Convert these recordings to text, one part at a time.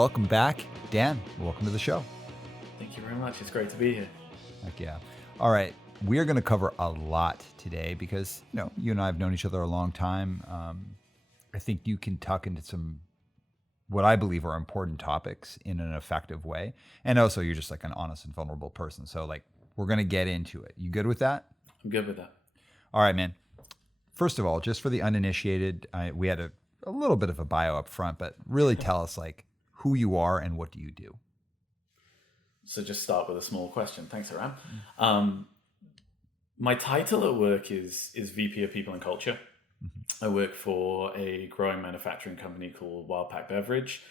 welcome back. Dan, welcome to the show. Thank you very much. It's great to be here. Heck yeah. All right. We are going to cover a lot today because, you and I have known each other a long time. I think you can tuck into some, what I believe are important topics in an effective way. And also you're just like an honest and vulnerable person. So we're going to get into it. You good with that? I'm good with that. All right, man. First of all, just for the uninitiated, we had a little bit of a bio up front, but really tell us who you are and what do you do? So just start with a small question. Thanks, Aram. My title at work is VP of People and Culture. Mm-hmm. I work for a growing manufacturing company called Wildpack Beverage,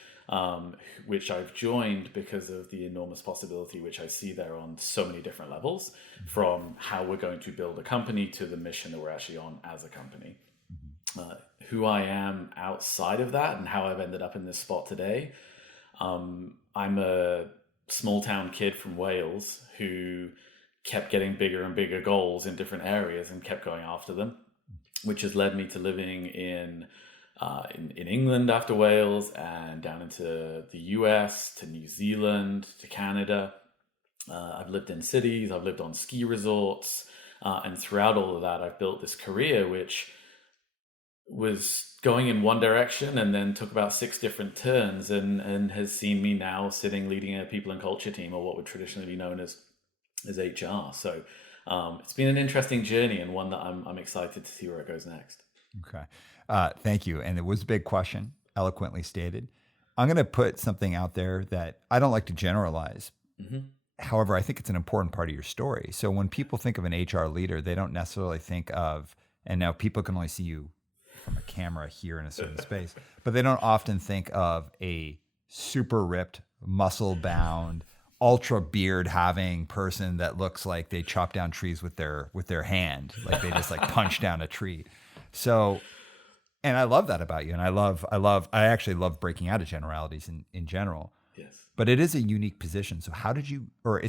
which I've joined because of the enormous possibility which I see there on so many different levels, from how we're going to build a company to the mission that we're actually on as a company. Mm-hmm. Who I am outside of that and how I've ended up in this spot today. I'm a small town kid from Wales who kept getting bigger and bigger goals in different areas and kept going after them, which has led me to living in England after Wales and down into the US, to New Zealand, to Canada. I've lived in cities, I've lived on ski resorts, and throughout all of that, I've built this career which was going in one direction and then took about 6 different turns and has seen me now leading a people and culture team, or what would traditionally be known as HR. So it's been an interesting journey and one that I'm excited to see where it goes next. Okay. Thank you. And it was a big question, eloquently stated. I'm going to put something out there that I don't like to generalize. Mm-hmm. However, I think it's an important part of your story. So when people think of an HR leader, they don't necessarily think of, and now people can only see you from a camera here in a certain space, but they don't often think of a super ripped, muscle bound, ultra beard having person that looks like they chop down trees with their hand, like they just punch down a tree. So, and I love that about you, and I actually love breaking out of generalities in general. Yes, but it is a unique position. So how did you? Or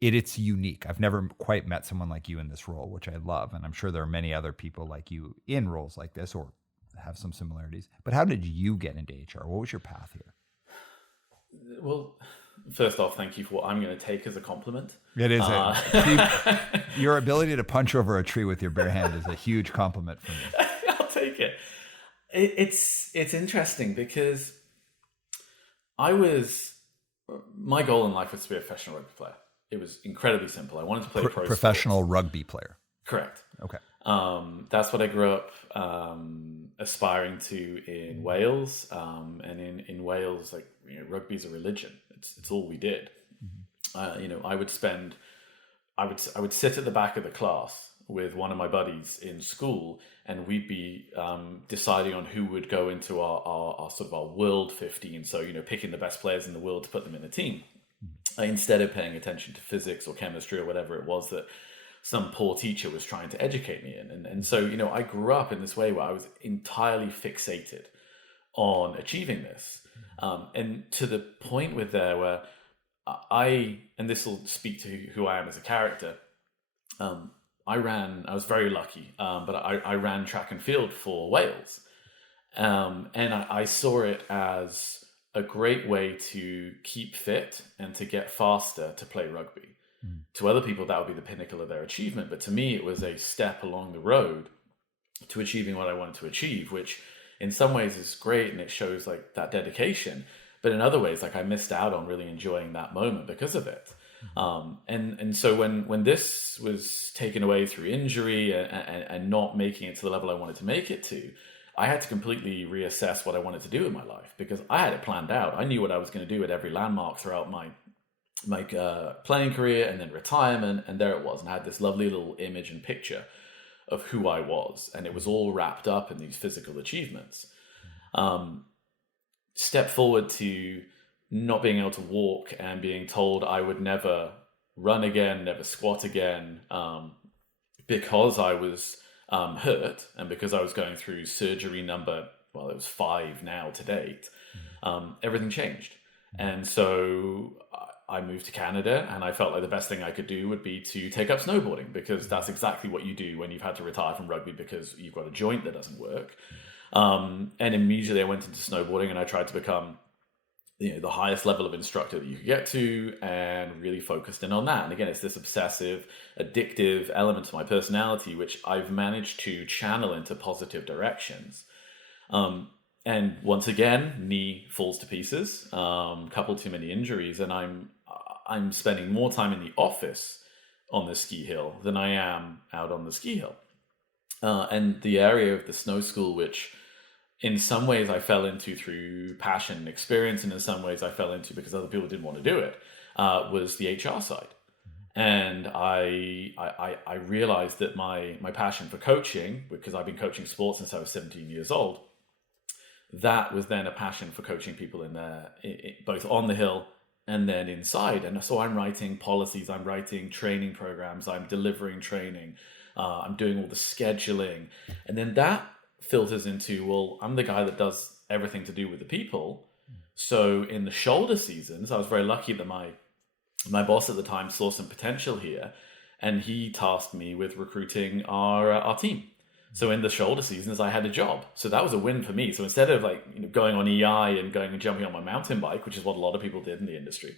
it's unique. I've never quite met someone like you in this role, which I love, and I'm sure there are many other people like you in roles like this or have some similarities. But how did you get into HR? What was your path here? Well, first off, thank you for what I'm going to take as a compliment. It is. Your ability to punch over a tree with your bare hand is a huge compliment for me. I'll take it. It's interesting because my goal in life was to be a professional rugby player. It was incredibly simple. I wanted to play professional sports. Rugby player. Correct. Okay. That's what I grew up aspiring to in Wales. And in Wales, rugby is a religion. It's all we did. Mm-hmm. I would sit at the back of the class with one of my buddies in school, and we'd be deciding on who would go into our sort of our world 15. So, picking the best players in the world to put them in a team, instead of paying attention to physics or chemistry or whatever it was that some poor teacher was trying to educate me in. And so, I grew up in this way where I was entirely fixated on achieving this. And to the point where and this will speak to who I am as a character, I was very lucky, but I ran track and field for Wales. And I saw it as a great way to keep fit and to get faster to play rugby. Mm. To other people, that would be the pinnacle of their achievement. But to me, it was a step along the road to achieving what I wanted to achieve, which in some ways is great. And it shows that dedication. But in other ways, I missed out on really enjoying that moment because of it. And so when this was taken away through injury and not making it to the level I wanted to make it to, I had to completely reassess what I wanted to do in my life, because I had it planned out. I knew what I was going to do at every landmark throughout my playing career and then retirement. And there it was. And I had this lovely little image and picture of who I was. And it was all wrapped up in these physical achievements. Step forward to not being able to walk and being told I would never run again, never squat again, because I was hurt and because I was going through surgery number, it was 5 now to date, everything changed. And so I moved to Canada, and I felt like the best thing I could do would be to take up snowboarding, because that's exactly what you do when you've had to retire from rugby because you've got a joint that doesn't work. And immediately I went into snowboarding, and I tried to become the highest level of instructor that you could get to, and really focused in on that. And again, it's this obsessive, addictive element to my personality, which I've managed to channel into positive directions. And once again, knee falls to pieces, couple too many injuries, and I'm spending more time in the office on the ski hill than I am out on the ski hill. And the area of the snow school, which in some ways I fell into through passion and experience, and in some ways I fell into because other people didn't want to do it, was the HR side. And I realized that my passion for coaching, because I've been coaching sports since I was 17 years old, that was then a passion for coaching people in there, both on the hill and then inside. And so I'm writing policies, I'm writing training programs, I'm delivering training, I'm doing all the scheduling. And then that filters into, well, I'm the guy that does everything to do with the people. So in the shoulder seasons, I was very lucky that my boss at the time saw some potential here, and he tasked me with recruiting our team. So in the shoulder seasons, I had a job. So that was a win for me. So instead of going on EI and going and jumping on my mountain bike, which is what a lot of people did in the industry,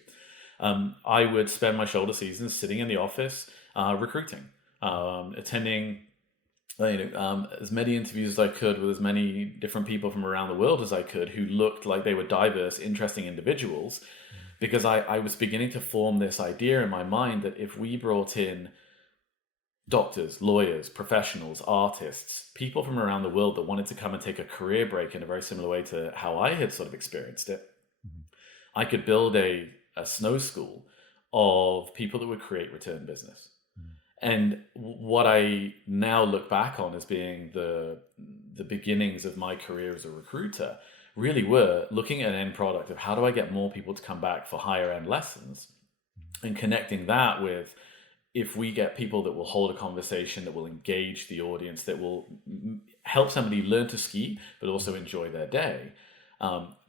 I would spend my shoulder seasons sitting in the office, recruiting, attending as many interviews as I could with as many different people from around the world as I could, who looked like they were diverse, interesting individuals, because I was beginning to form this idea in my mind that if we brought in doctors, lawyers, professionals, artists, people from around the world that wanted to come and take a career break in a very similar way to how I had sort of experienced it, I could build a snow school of people that would create return business. And what I now look back on as being the beginnings of my career as a recruiter really were looking at an end product of how do I get more people to come back for higher end lessons, and connecting that with, if we get people that will hold a conversation, that will engage the audience, that will help somebody learn to ski, but also enjoy their day,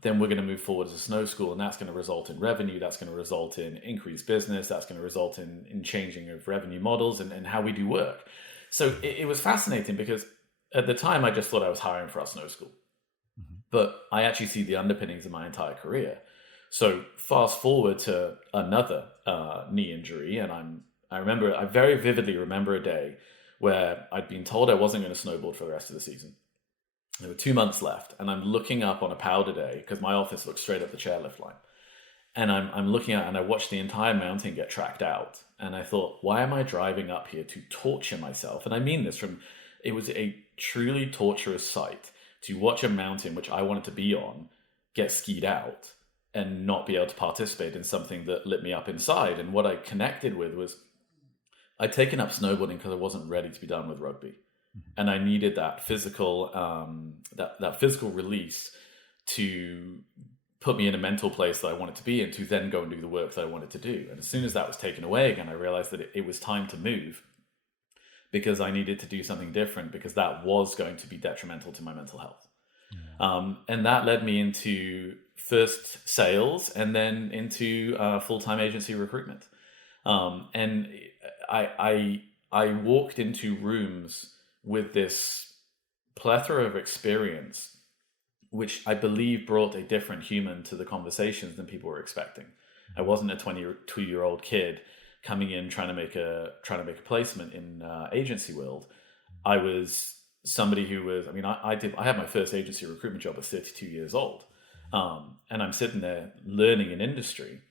then we're going to move forward as a snow school, and that's going to result in revenue, that's going to result in increased business, that's going to result in changing of revenue models and how we do work. So it was fascinating, because at the time I just thought I was hiring for our snow school. But I actually see the underpinnings of my entire career. So fast forward to another knee injury, and I very vividly remember a day where I'd been told I wasn't going to snowboard for the rest of the season. There were 2 months left, and I'm looking up on a powder day, because my office looks straight up the chairlift line. And I'm looking at, and I watched the entire mountain get tracked out. And I thought, why am I driving up here to torture myself? And I mean this it was a truly torturous sight to watch a mountain, which I wanted to be on, get skied out and not be able to participate in something that lit me up inside. And what I connected with was, I'd taken up snowboarding because I wasn't ready to be done with rugby. And I needed that physical, that physical release to put me in a mental place that I wanted to be in, to then go and do the work that I wanted to do. And as soon as that was taken away again, I realized that it was time to move, because I needed to do something different, because that was going to be detrimental to my mental health. And that led me into first sales, and then into full-time agency recruitment. And I walked into rooms with this plethora of experience, which I believe brought a different human to the conversations than people were expecting. I wasn't a 22-year-old kid coming in trying to make a placement in agency world. I was somebody who was, I had my first agency recruitment job at 32 years old. And I'm sitting there learning an industry,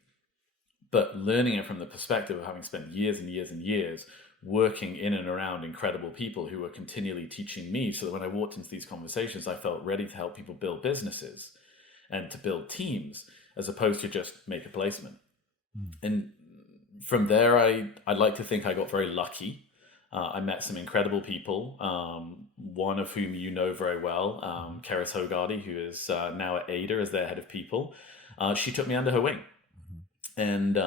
but learning it from the perspective of having spent years and years and years working in and around incredible people who were continually teaching me, so that when I walked into these conversations, I felt ready to help people build businesses and to build teams, as opposed to just make a placement. And from there, I'd like to think I got very lucky. I met some incredible people, one of whom you know very well, Keris Hogarty, who is now at Ada as their head of people. She took me under her wing. And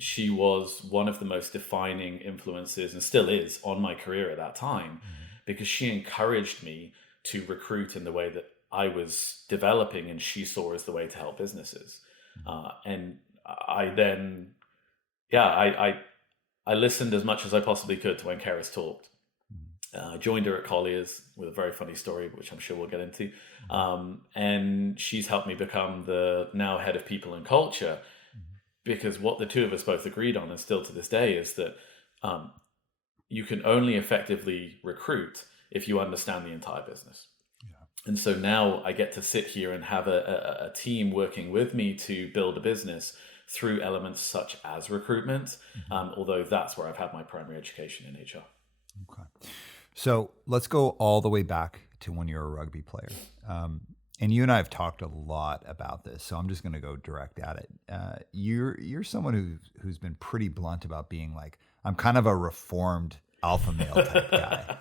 she was one of the most defining influences, and still is, on my career at that time, because she encouraged me to recruit in the way that I was developing, and she saw as the way to help businesses. And I then, I listened as much as I possibly could to when Keris talked. I joined her at Collier's with a very funny story, which I'm sure we'll get into. And she's helped me become the now head of people and culture, because what the two of us both agreed on, and still to this day, is that you can only effectively recruit if you understand the entire business. Yeah. And so now I get to sit here and have a team working with me to build a business through elements such as recruitment, although that's where I've had my primary education in HR. Okay. So let's go all the way back to when you were a rugby player. And you and I have talked a lot about this, so I'm just going to go direct at it. You're someone who's been pretty blunt about being like, I'm kind of a reformed alpha male type guy.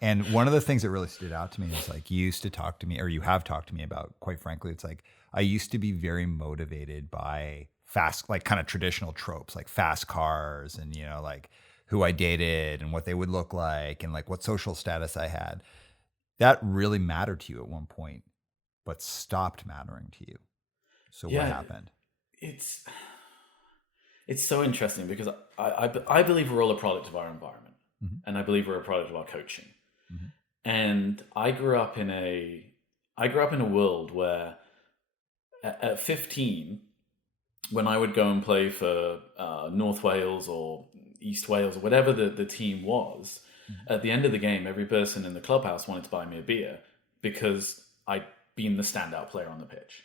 And one of the things that really stood out to me is like, you used to talk to me, or you have talked to me about, quite frankly, it's like, I used to be very motivated by fast, like kind of traditional tropes, like fast cars and, like who I dated and what they would look like and like what social status I had. That really mattered to you at one point, but stopped mattering to you. So what happened? It's so interesting because I believe we're all a product of our environment, and I believe we're a product of our coaching. And I grew up in a world where at 15, when I would go and play for North Wales or East Wales or whatever the team was, at the end of the game, every person in the clubhouse wanted to buy me a beer because I'd been the standout player on the pitch.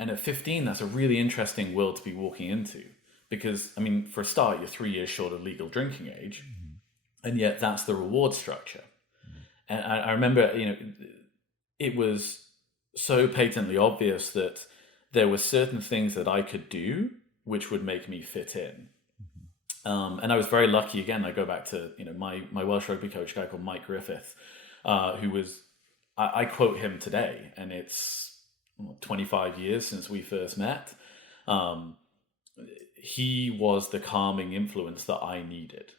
And at 15, that's a really interesting world to be walking into because, I mean, for a start, you're 3 years short of legal drinking age, and yet that's the reward structure. And I remember, it was so patently obvious that there were certain things that I could do which would make me fit in. And I was very lucky. Again, I go back to my Welsh rugby coach, a guy called Mike Griffith, who was, I quote him today, and it's 25 years since we first met. He was the calming influence that I needed,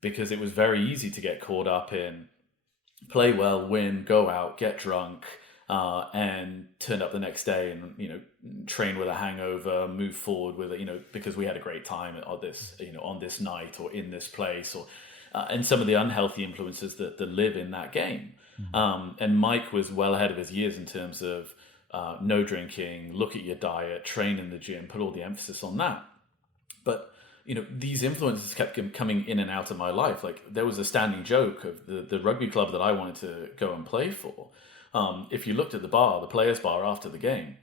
because it was very easy to get caught up in play well, win, go out, get drunk, and turn up the next day and train with a hangover, move forward with it, because we had a great time on this night or in this place, or and some of the unhealthy influences that live in that game. And Mike was well ahead of his years in terms of no drinking, look at your diet, train in the gym, put all the emphasis on that. But these influences kept coming in and out of my life. Like, there was a standing joke of the rugby club that I wanted to go and play for. If you looked at the bar, the players' bar after the game,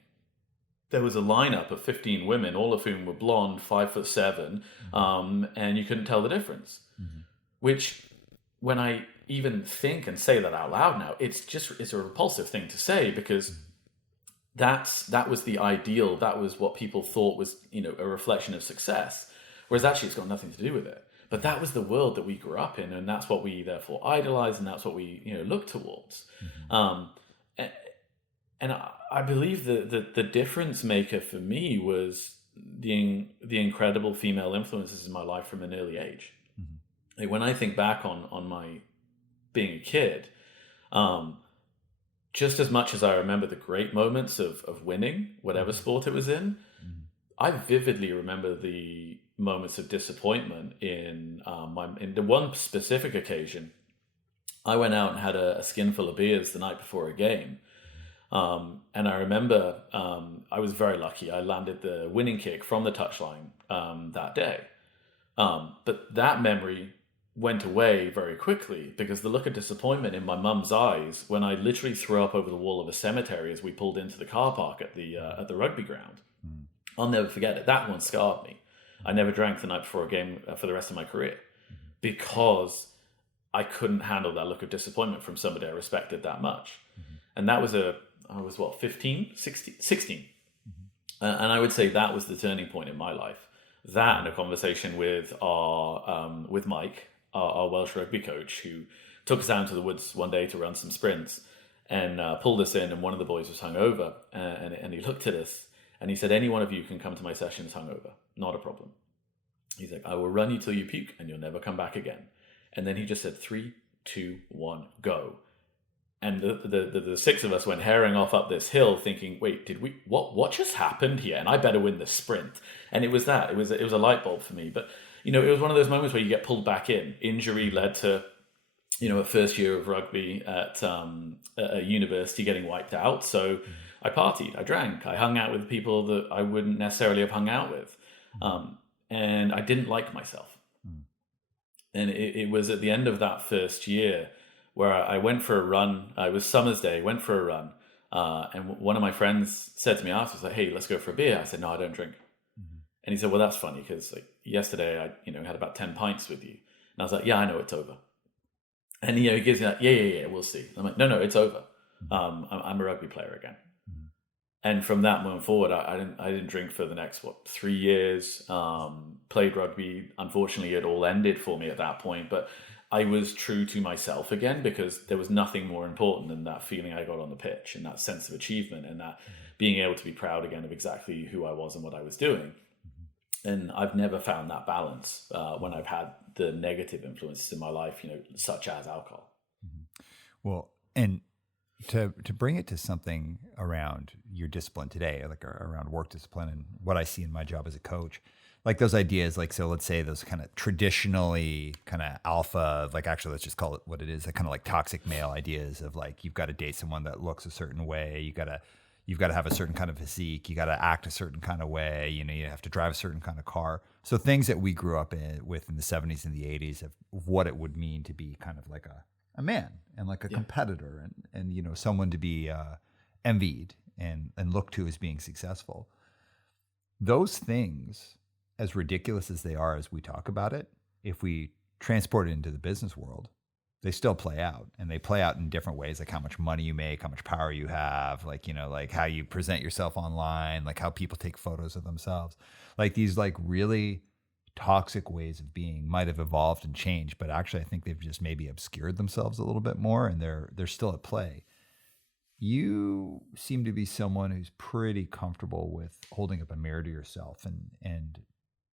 there was a lineup of 15 women, all of whom were blonde, 5'7", and you couldn't tell the difference. Which, when I even think and say that out loud now, it's a repulsive thing to say, because that was the ideal. That was what people thought was a reflection of success. Whereas actually it's got nothing to do with it. But that was the world that we grew up in, and that's what we therefore idolize, and that's what we look towards. And I believe that the difference maker for me was the incredible female influences in my life from an early age. Like, when I think back on my being a kid, just as much as I remember the great moments of winning, whatever sport it was in, I vividly remember the moments of disappointment in the one specific occasion. I went out and had a skinful of beers the night before a game. And I remember I was very lucky. I landed the winning kick from the touchline that day. But that memory went away very quickly, because the look of disappointment in my mum's eyes when I literally threw up over the wall of a cemetery as we pulled into the car park at the rugby ground. I'll never forget it. That one scarred me. I never drank the night before a game for the rest of my career, because I couldn't handle that look of disappointment from somebody I respected that much. And that was I was 16. And I would say that was the turning point in my life. That, and a conversation with with Mike, our Welsh rugby coach, who took us down to the woods one day to run some sprints, and pulled us in, and one of the boys was hungover, and he looked at us and he said, "Any one of you can come to my sessions hungover, not a problem." He's like, "I will run you till you puke and you'll never come back again." And then he just said, 3, 2, 1, go. And the six of us went herring off up this hill thinking, wait, what just happened here? And I better win the sprint. And it was that. It was a light bulb for me. But, it was one of those moments where you get pulled back in. Injury led to, a first year of rugby at a university getting wiped out. So I partied, I drank, I hung out with people that I wouldn't necessarily have hung out with. And I didn't like myself. And it was at the end of that first year where I went for a run. It was summer's day, went for a run. And one of my friends said to me afterwards, like, hey, let's go for a beer. I said, no, I don't drink. And he said, well, that's funny because like yesterday I had about 10 pints with you. And I was like, yeah, I know it's over. And he gives me that, yeah, we'll see. I'm like, no, it's over. I'm a rugby player again. And from that moment forward, I didn't drink for the next 3 years. Played rugby. Unfortunately, it all ended for me at that point. But I was true to myself again because there was nothing more important than that feeling I got on the pitch and that sense of achievement and that being able to be proud again of exactly who I was and what I was doing. And I've never found that balance when I've had the negative influences in my life, such as alcohol. Well, and to bring it to something around your discipline today, like around work discipline and what I see in my job as a coach, like those ideas, like, so let's say those kind of traditionally kind of alpha, like actually let's just call it what it is, like kind of like toxic male ideas of like, you've got to date someone that looks a certain way. You've got to have a certain kind of physique. You got to act a certain kind of way. You have to drive a certain kind of car. So things that we grew up with in the 70s and the 80s of what it would mean to be kind of like a man and like a competitor and someone to be envied and looked to as being successful. Those things, as ridiculous as they are as we talk about it, if we transport it into the business world, they still play out, and they play out in different ways, like how much money you make, how much power you have, like, like how you present yourself online, like how people take photos of themselves. Like these like really toxic ways of being might have evolved and changed, but actually I think they've just maybe obscured themselves a little bit more, and they're still at play. You seem to be someone who's pretty comfortable with holding up a mirror to yourself and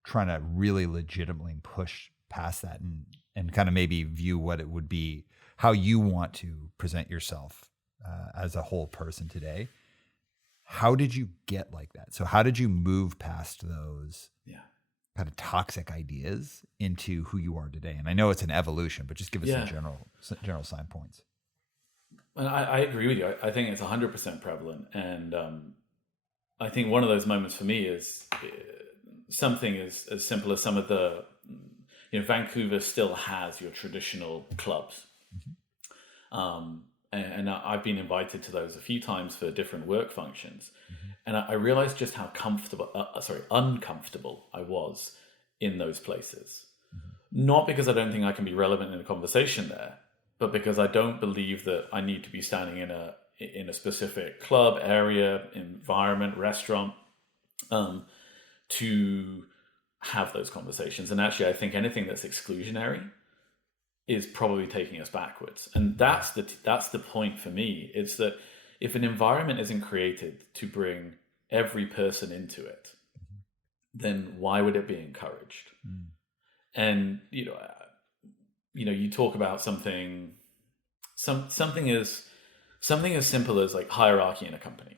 trying to really legitimately push past that and kind of maybe view what it would be, how you want to present yourself as a whole person today. How did you get like that? So how did you move past those kind of toxic ideas into who you are today? And I know it's an evolution, but just give us some general sign points. And I agree with you. I think it's 100% prevalent. And I think one of those moments for me is something as simple as some of the, Vancouver still has your traditional clubs. And I've been invited to those a few times for different work functions. And I realized just how uncomfortable I was in those places. Not because I don't think I can be relevant in a conversation there, but because I don't believe that I need to be standing in a specific club, area, environment, restaurant, to have those conversations. And actually, I think anything that's exclusionary is probably taking us backwards. And that's the point for me. It's that if an environment isn't created to bring every person into it, then why would it be encouraged? And you talk about something as simple as like hierarchy in a company.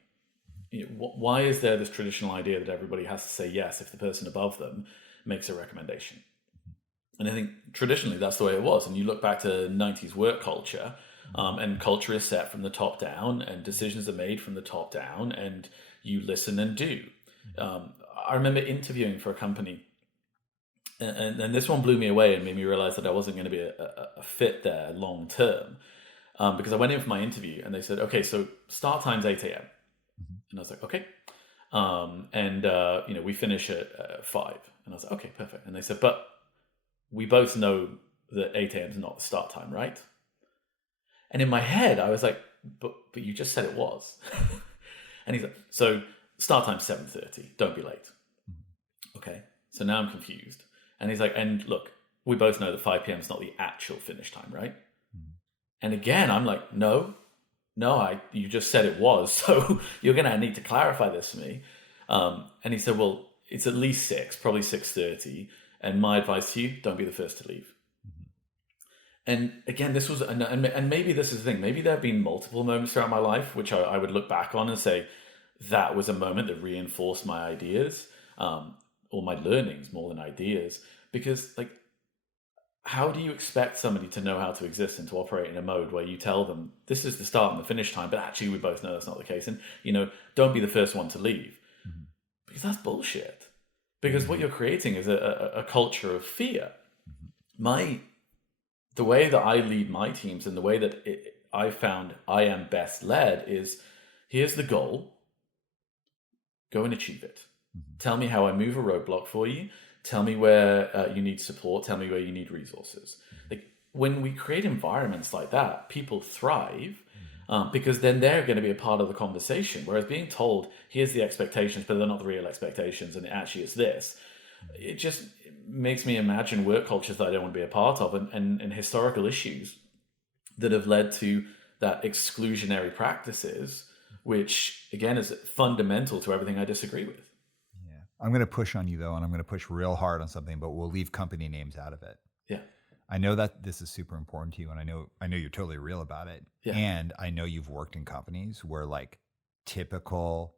Why is there this traditional idea that everybody has to say yes if the person above them makes a recommendation? And I think traditionally that's the way it was. And you look back to 90s work culture, and culture is set from the top down, and decisions are made from the top down, and you listen and do. I remember interviewing for a company, and this one blew me away and made me realize that I wasn't going to be a fit there long term, because I went in for my interview and they said, okay, so start time's 8 a.m. And I was like, okay. We finish at 5. And I was like, okay, perfect. And they said, but we both know that 8 a.m. is not the start time, right? And in my head, I was like, but you just said it was. And he's like, so start time's 7:30. Don't be late. Okay. So now I'm confused. And he's like, and look, we both know that 5 p.m. is not the actual finish time, right? And again, I'm like, no, you just said it was. So you're going to need to clarify this for me. And he said, well, it's at least 6, probably 6:30. And my advice to you, don't be the first to leave. And again, this was, and maybe this is the thing, maybe there have been multiple moments throughout my life, which I would look back on and say, that was a moment that reinforced my ideas, or my learnings more than ideas, because like, how do you expect somebody to know how to exist and to operate in a mode where you tell them this is the start and the finish time, but actually we both know that's not the case, and don't be the first one to leave, because that's bullshit. Because what you're creating is a culture of fear. The way that I lead my teams and the way that I found I am best led is, here's the goal, go and achieve it. Tell me how I move a roadblock for you. Tell me where you need support. Tell me where you need resources. Like, when we create environments like that, people thrive because then they're going to be a part of the conversation. Whereas being told, here's the expectations, but they're not the real expectations, and actually it's this. It just makes me imagine work cultures that I don't want to be a part of, and historical issues that have led to that exclusionary practices, which again is fundamental to everything I disagree with. Yeah, I'm going to push on you though, and I'm going to push real hard on something, but we'll leave company names out of it. Yeah, I know that this is super important to you, and I know you're totally real about it. Yeah. And I know you've worked in companies where like typical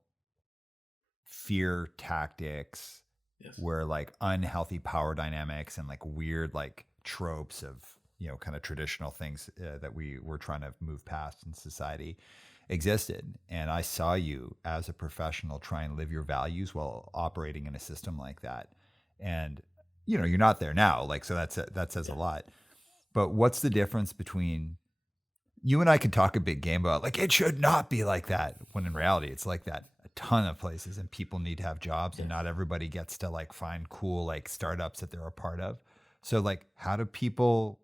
fear tactics, where like unhealthy power dynamics and like weird like tropes of kind of traditional things that we were trying to move past in society existed. And I saw you as a professional try and live your values while operating in a system like that. And you're not there now, like, so that says a lot. But what's the difference between you and I could talk a big game about like it should not be like that, when in reality it's like that a ton of places, and people need to have jobs, and not everybody gets to like find cool like startups that they're a part of. So like how do people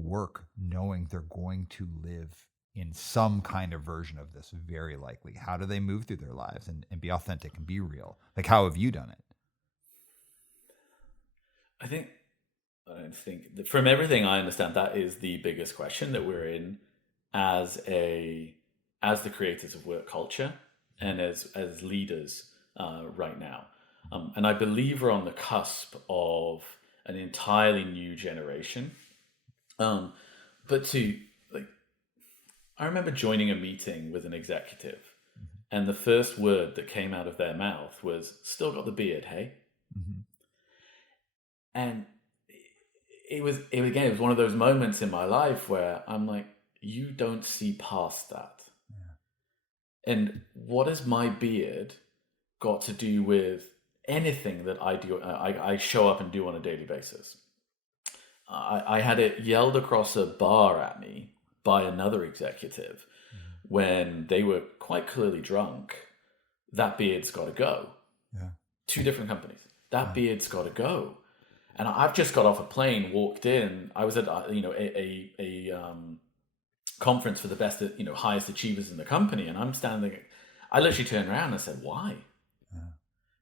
work knowing they're going to live in some kind of version of this? Very likely. How do they move through their lives and be authentic and be real? Like, how have you done it? I think from everything I understand, that is the biggest question that we're in as the creators of work culture and as leaders right now. And I believe we're on the cusp of an entirely new generation. But I remember joining a meeting with an executive, and the first word that came out of their mouth was, "Still got the beard, hey?" And it was one of those moments in my life where I'm like, you don't see past that. Yeah. And what has my beard got to do with anything that I do? I show up and do on a daily basis. I had it yelled across a bar at me by another executive when they were quite clearly drunk. That beard's got to go. Yeah. 2 different companies. That beard's got to go. And I've just got off a plane, walked in. I was at a conference for the best, highest achievers in the company, and I'm standing. I literally turned around and I said, "Why?" Yeah.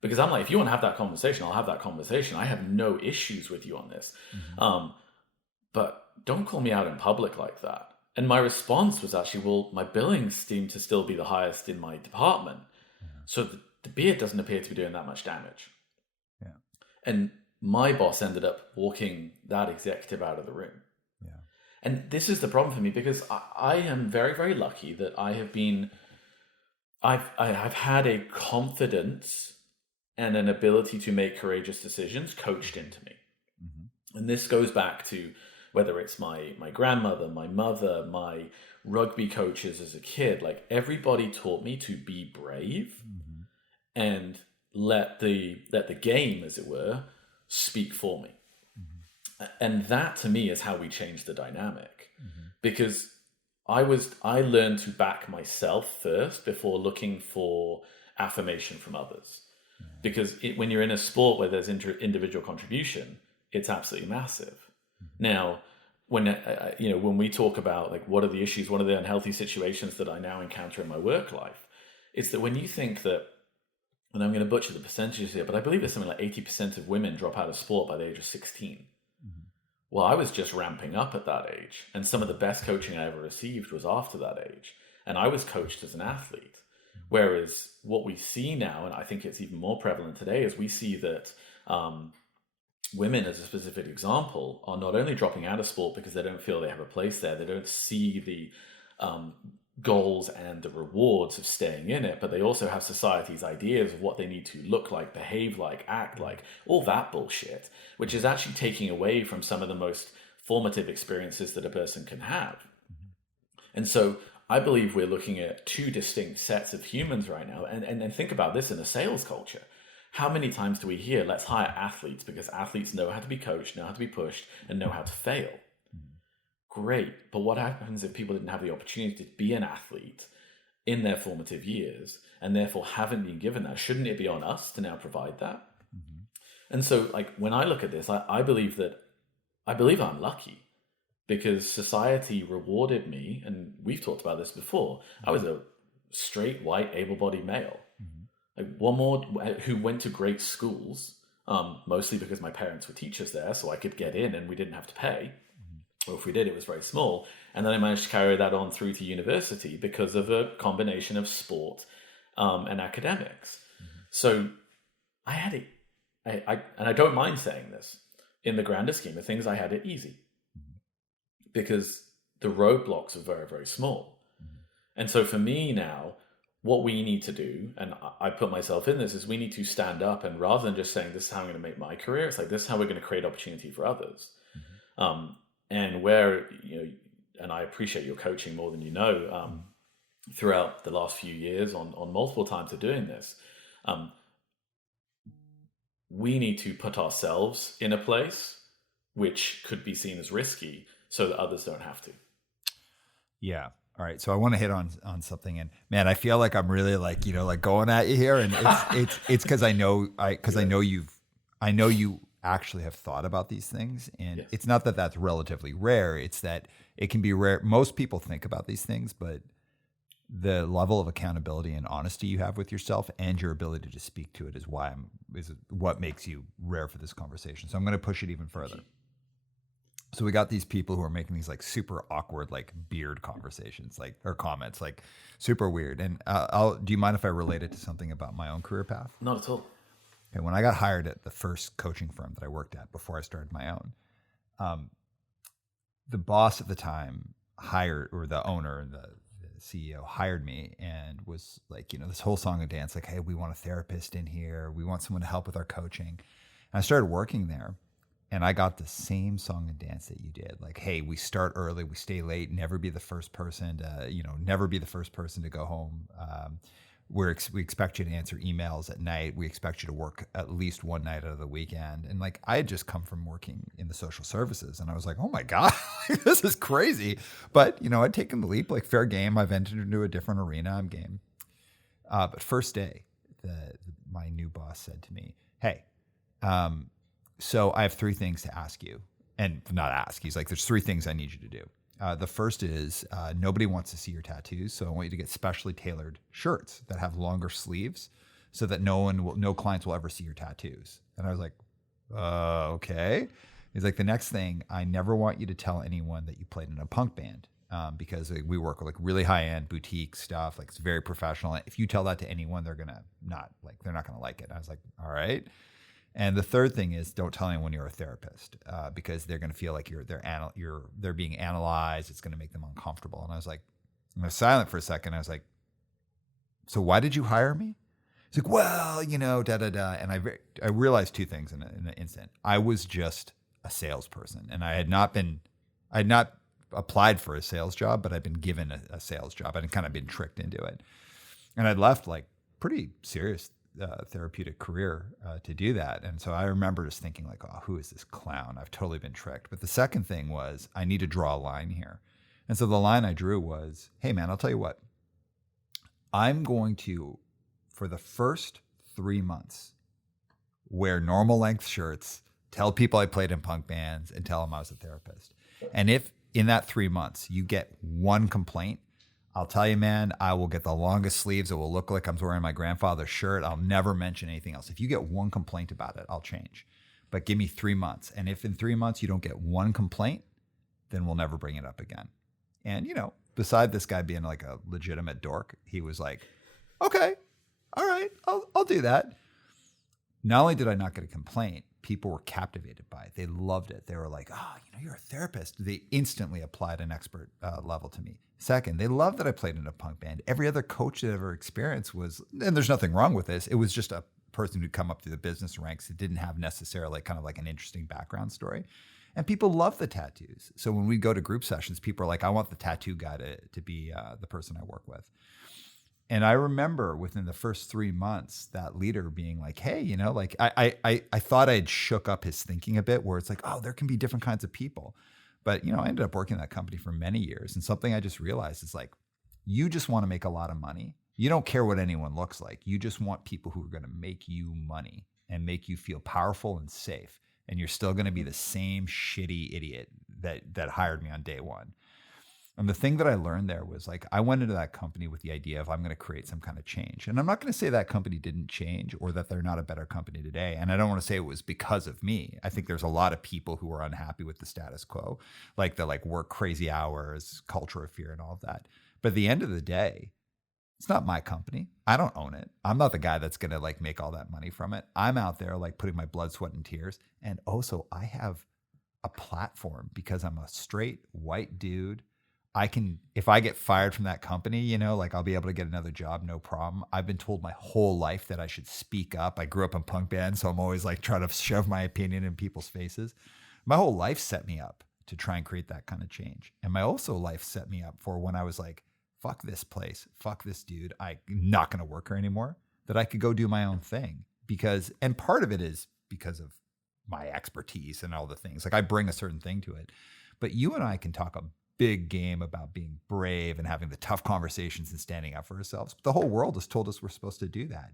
Because I'm like, if you want to have that conversation, I'll have that conversation. I have no issues with you on this, but don't call me out in public like that. And my response was actually, well, my billings seem to still be the highest in my department, so the beard doesn't appear to be doing that much damage. Yeah, and my boss ended up walking that executive out of the room. Yeah. And this is the problem for me, because I am very, very lucky that I've had a confidence and an ability to make courageous decisions coached into me. And this goes back to whether it's my grandmother, my mother, my rugby coaches as a kid. Like, everybody taught me to be brave and let the game, as it were, speak for me. And that to me is how we change the dynamic, because I learned to back myself first before looking for affirmation from others. Because when you're in a sport where there's individual contribution, it's absolutely massive. Now, when we talk about like what are the issues, what are the unhealthy situations that I now encounter in my work life, it's that when you think that, and I'm going to butcher the percentages here, but I believe there's something like 80% of women drop out of sport by the age of 16. Well, I was just ramping up at that age, and some of the best coaching I ever received was after that age, and I was coached as an athlete. Whereas what we see now, and I think it's even more prevalent today, is we see that women, as a specific example, are not only dropping out of sport because they don't feel they have a place there, they don't see goals and the rewards of staying in it, but they also have society's ideas of what they need to look like, behave like, act like, all that bullshit, which is actually taking away from some of the most formative experiences that a person can have. And so I believe we're looking at two distinct sets of humans right now. And think about this in a sales culture. How many times do we hear, let's hire athletes because athletes know how to be coached, know how to be pushed, and know how to fail? Great. But what happens if people didn't have the opportunity to be an athlete in their formative years and therefore haven't been given that? Shouldn't it be on us to now provide that? And so like when I look at this, I believe I'm lucky because society rewarded me. And we've talked about this before. I was a straight, white, able-bodied male. Like one more who went to great schools, mostly because my parents were teachers there, so I could get in and we didn't have to pay. Or if we did, it was very small. And then I managed to carry that on through to university because of a combination of sport and academics. So I had it, and I don't mind saying this, in the grander scheme of things, I had it easy because the roadblocks are very, very small. And so for me now, what we need to do, and I put myself in this, is we need to stand up and rather than just saying, this is how I'm going to make my career, it's like, this is how we're going to create opportunity for others. And where, and I appreciate your coaching more than you know, throughout the last few years on multiple times of doing this, we need to put ourselves in a place which could be seen as risky so that others don't have to. Yeah. All right. So I want to hit on something, and man, I feel like I'm really like going at you here, and it's because I know you actually have thought about these things, and yes. It's not that that's relatively rare. It's that it can be rare. Most people think about these things, but the level of accountability and honesty you have with yourself and your ability to speak to it is what makes you rare for this conversation. So I'm going to push it even further. So we got these people who are making these like super awkward, like beard conversations, like, or comments, like super weird. And do you mind if I relate it to something about my own career path? Not at all. Okay, when I got hired at the first coaching firm that I worked at before I started my own, the boss at the time the owner, the CEO hired me and was like, this whole song and dance, like, hey, we want a therapist in here. We want someone to help with our coaching. And I started working there. And I got the same song and dance that you did. Like, hey, we start early, we stay late, never be the first person to go home. We expect you to answer emails at night. We expect you to work at least one night out of the weekend. And like, I had just come from working in the social services, and I was like, oh my God, this is crazy. But I'd taken the leap, like fair game. I've entered into a different arena. I'm game. But first day, my new boss said to me, hey, so I have 3 things to ask you, and not ask. He's like, there's 3 things I need you to do. The first is nobody wants to see your tattoos, so I want you to get specially tailored shirts that have longer sleeves, so that no clients will ever see your tattoos. And I was like, okay. He's like, the next thing, I never want you to tell anyone that you played in a punk band, because we work with like really high end boutique stuff, like it's very professional. If you tell that to anyone, they're not gonna like it. I was like, all right. And the third thing is, don't tell anyone you're a therapist, because they're going to feel like they're being analyzed. It's going to make them uncomfortable. And I was silent for a second. I was like, so why did you hire me? He's like, well, da da da. And I realized 2 things in an instant. I was just a salesperson, and I had not applied for a sales job, but I'd been given a sales job. I'd kind of been tricked into it, and I'd left like pretty serious therapeutic career to do that. And so I remember just thinking like, oh, who is this clown? I've totally been tricked. But the second thing was, I need to draw a line here. And so the line I drew was, hey man, I'll tell you what, I'm going to, for the first 3 months, wear normal length shirts, tell people I played in punk bands, and tell them I was a therapist. And if in that 3 months you get 1 complaint, I'll tell you, man, I will get the longest sleeves. It will look like I'm wearing my grandfather's shirt. I'll never mention anything else. If you get 1 complaint about it, I'll change. But give me 3 months. And if in 3 months you don't get 1 complaint, then we'll never bring it up again. And, beside this guy being like a legitimate dork, he was like, okay, all right, I'll do that. Not only did I not get a complaint, people were captivated by it. They loved it. They were like, oh, you're a therapist. They instantly applied an expert level to me. Second, they loved that I played in a punk band. Every other coach that ever experienced was, and there's nothing wrong with this, it was just a person who'd come up through the business ranks that didn't have necessarily kind of like an interesting background story. And people love the tattoos. So when we go to group sessions, people are like, I want the tattoo guy to be the person I work with. And I remember within the first 3 months, that leader being like, hey, like I thought I'd shook up his thinking a bit, where it's like, oh, there can be different kinds of people. But, I ended up working in that company for many years. And something I just realized is like, you just want to make a lot of money. You don't care what anyone looks like. You just want people who are going to make you money and make you feel powerful and safe. And you're still going to be the same shitty idiot that hired me on day one. And the thing that I learned there was like, I went into that company with the idea of I'm going to create some kind of change. And I'm not going to say that company didn't change or that they're not a better company today. And I don't want to say it was because of me. I think there's a lot of people who are unhappy with the status quo, like the work crazy hours, culture of fear and all of that. But at the end of the day, it's not my company. I don't own it. I'm not the guy that's going to make all that money from it. I'm out there putting my blood, sweat, and tears. And also I have a platform because I'm a straight white dude. If I get fired from that company, I'll be able to get another job, no problem. I've been told my whole life that I should speak up. I grew up in punk band, so I'm always trying to shove my opinion in people's faces. My whole life set me up to try and create that kind of change. And my also life set me up for when I was like, fuck this place, fuck this dude, I'm not going to work here anymore, that I could go do my own thing. And part of it is because of my expertise and all the things. I bring a certain thing to it. But you and I can talk a big game about being brave and having the tough conversations and standing up for ourselves. But the whole world has told us we're supposed to do that.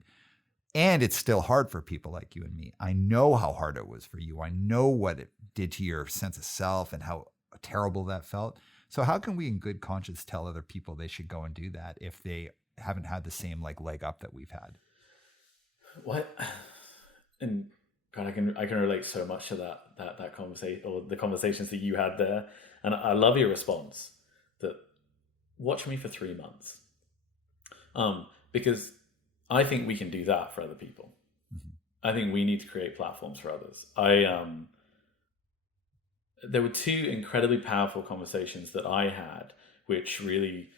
And it's still hard for people like you and me. I know how hard it was for you. I know what it did to your sense of self and how terrible that felt. So how can we in good conscience tell other people they should go and do that if they haven't had the same leg up that we've had? What? And God, I can relate so much to that conversation, or the conversations that you had there. And I love your response that watch me for 3 months. Because I think we can do that for other people. Mm-hmm. I think we need to create platforms for others. There were 2 incredibly powerful conversations that I had, which really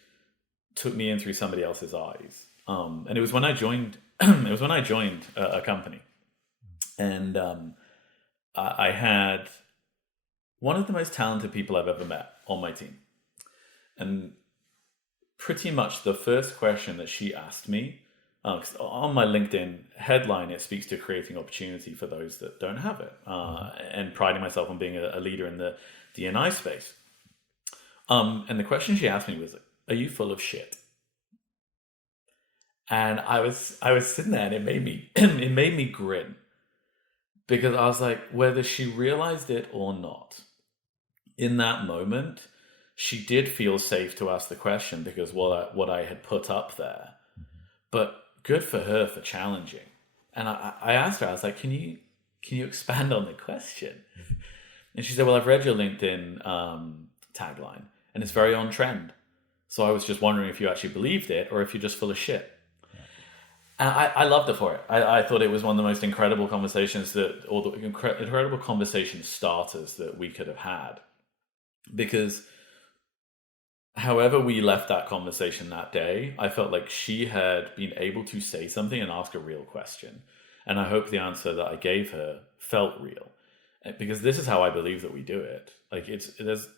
took me in through somebody else's eyes. And it was when I joined, a company. And I had one of the most talented people I've ever met on my team. And pretty much the first question that she asked me, 'cause on my LinkedIn headline, it speaks to creating opportunity for those that don't have it, and priding myself on being a leader in the D&I space. And the question she asked me was, are you full of shit? And I was sitting there, and it made me grin, because I was like, whether she realized it or not, in that moment, she did feel safe to ask the question because what I had put up there. But good for her for challenging. And I asked her, I was like, can you expand on the question? And she said, well, I've read your LinkedIn tagline, and it's very on trend. So I was just wondering if you actually believed it or if you're just full of shit. And I loved it for it. I thought it was one of the most incredible conversations or the incredible conversation starters that we could have had. Because however we left that conversation that day, I felt like she had been able to say something and ask a real question. And I hope the answer that I gave her felt real. Because this is how I believe that we do it. There's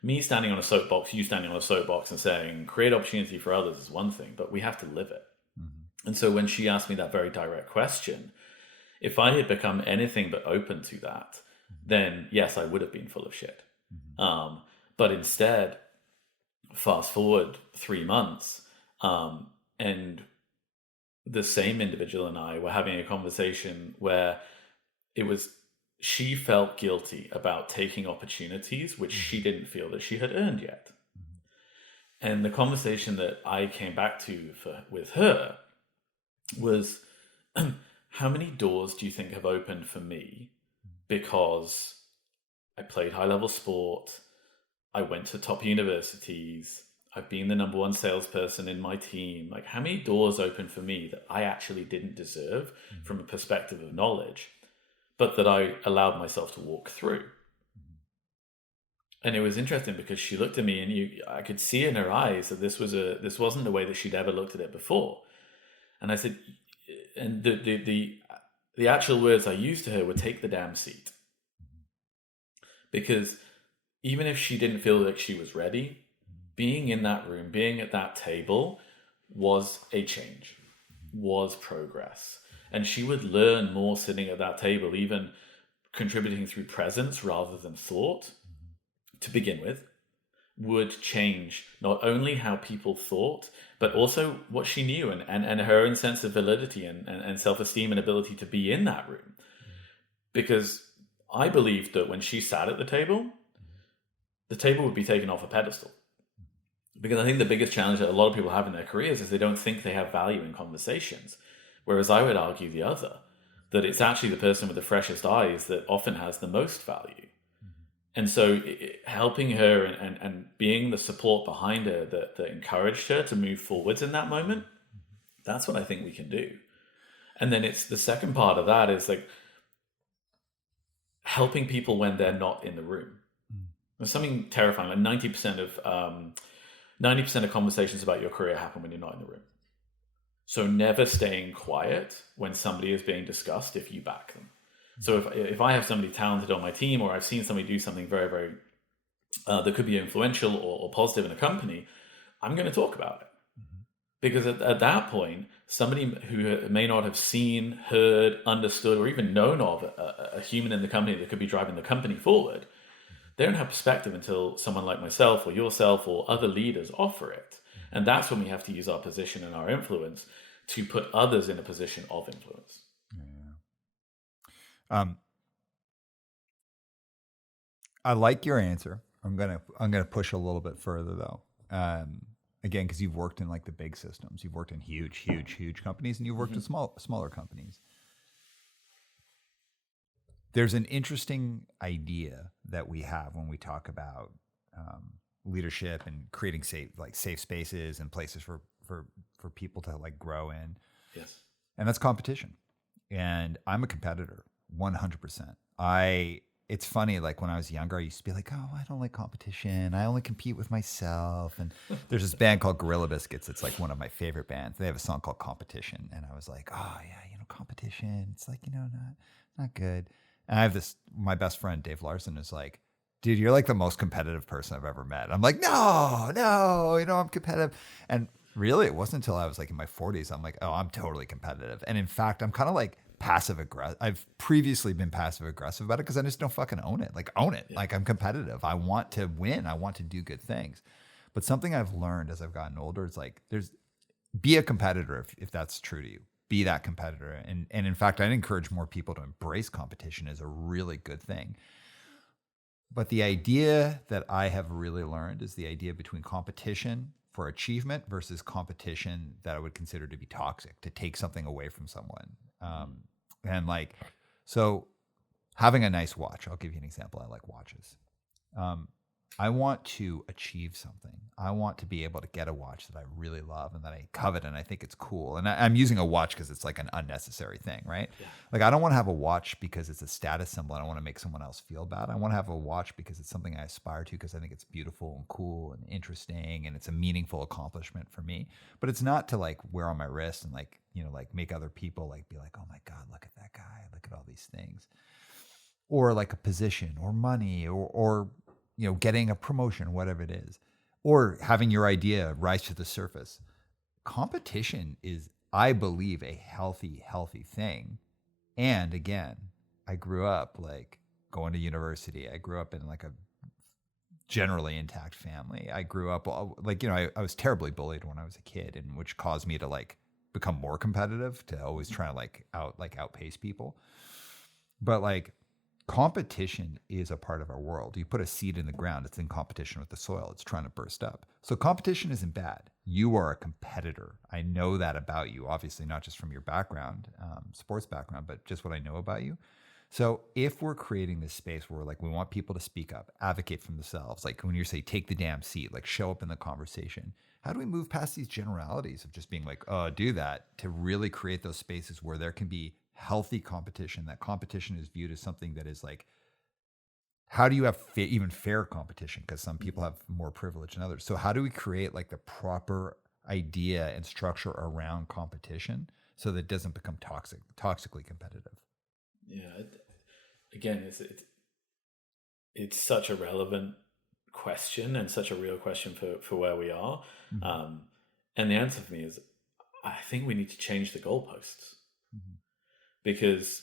me standing on a soapbox, you standing on a soapbox and saying, create opportunity for others is one thing, but we have to live it. Mm-hmm. And so when she asked me that very direct question, if I had become anything but open to that, then yes, I would have been full of shit. Mm-hmm. But instead, fast forward 3 months, and the same individual and I were having a conversation where she felt guilty about taking opportunities which she didn't feel that she had earned yet. Mm-hmm. And the conversation that I came back to with her was, how many doors do you think have opened for me because I played high-level sport, I went to top universities, I've been the number one salesperson in my team. Like, how many doors opened for me that I actually didn't deserve from a perspective of knowledge but that I allowed myself to walk through. And it was interesting because she looked at me, and I could see in her eyes that this wasn't the way that she'd ever looked at it before. And I said, and the actual words I used to her were, "Take the damn seat." Because even if she didn't feel like she was ready, being in that room, being at that table was a change, was progress. And she would learn more sitting at that table, even contributing through presence rather than thought, to begin with, would change not only how people thought, but also what she knew, and her own sense of validity and self-esteem and ability to be in that room. Because I believed that when she sat at the table would be taken off a pedestal. Because I think the biggest challenge that a lot of people have in their careers is they don't think they have value in conversations. Whereas I would argue the other, that it's actually the person with the freshest eyes that often has the most value. And so helping her and being the support behind her that encouraged her to move forwards in that moment, that's what I think we can do. And then it's the second part of that is like helping people when they're not in the room. There's something terrifying, like 90% of conversations about your career happen when you're not in the room. So never staying quiet when somebody is being discussed if you back them. So if I have somebody talented on my team, or I've seen somebody do something very, very that could be influential or positive in a company, I'm going to talk about it. Because at that point, somebody who may not have seen, heard, understood, or even known of a human in the company that could be driving the company forward, they don't have perspective until someone like myself or yourself or other leaders offer it. And that's when we have to use our position and our influence to put others in a position of influence. I like your answer. I'm gonna push a little bit further though. Again, because you've worked in like the big systems, you've worked in huge companies, and you've worked in smaller companies. There's an interesting idea that we have when we talk about leadership and creating safe spaces and places for people to like grow in. Yes, and that's competition. And I'm a competitor. 100%. It's funny, like when I was younger, I used to be like, oh, I don't like competition. I only compete with myself. And there's this band called Gorilla Biscuits. It's like one of my favorite bands. They have a song called Competition. And I was like, oh yeah, competition. It's like, not good. And I have my best friend, Dave Larson, is like, dude, you're like the most competitive person I've ever met. I'm like, no, I'm competitive. And really, it wasn't until I was like in my 40s, I'm like, oh, I'm totally competitive. And in fact, I'm kind of like passive aggressive. I've previously been passive aggressive about it because I just don't fucking own it. Like, own it. Yeah. Like, I'm competitive. I want to win. I want to do good things. But something I've learned as I've gotten older is like, be a competitor if that's true to you. Be that competitor. And in fact, I'd encourage more people to embrace competition as a really good thing. But the idea that I have really learned is the idea between competition for achievement versus competition that I would consider to be toxic, to take something away from someone. And like, so having a nice watch, I'll give you an example. I like watches. I want to achieve something. I want to be able to get a watch that I really love and that I covet and I think it's cool. And I'm using a watch because it's like an unnecessary thing, right? Yeah. Like, I don't want to have a watch because it's a status symbol. I don't want to make someone else feel bad. I want to have a watch because it's something I aspire to, because I think it's beautiful and cool and interesting and it's a meaningful accomplishment for me. But it's not to like wear on my wrist and like, like make other people like be like, oh my God, look at that guy. Look at all these things. Or like a position or money or getting a promotion, whatever it is, or having your idea rise to the surface. Competition is, I believe, a healthy thing. And again, I grew up like going to university. I grew up in like a generally intact family. I grew up like, I was terribly bullied when I was a kid, and which caused me to like become more competitive, to always try to outpace people. But like, competition is a part of our world. You put a seed in the ground, it's in competition with the soil. It's trying to burst up. So competition isn't bad. You are a competitor. I know that about you, obviously, not just from your background, sports background, but just what I know about you. So if we're creating this space where like we want people to speak up, advocate for themselves, like when you say take the damn seat, like show up in the conversation, how do we move past these generalities of just being like, oh, do that, to really create those spaces where there can be healthy competition, that competition is viewed as something that is like, how do you have even fair competition? Because some people have more privilege than others. So how do we create like the proper idea and structure around competition so that it doesn't become toxically competitive? Yeah. Again, it's such a relevant question and such a real question for where we are. Mm-hmm. And the answer for me is, I think we need to change the goalposts. Mm-hmm. Because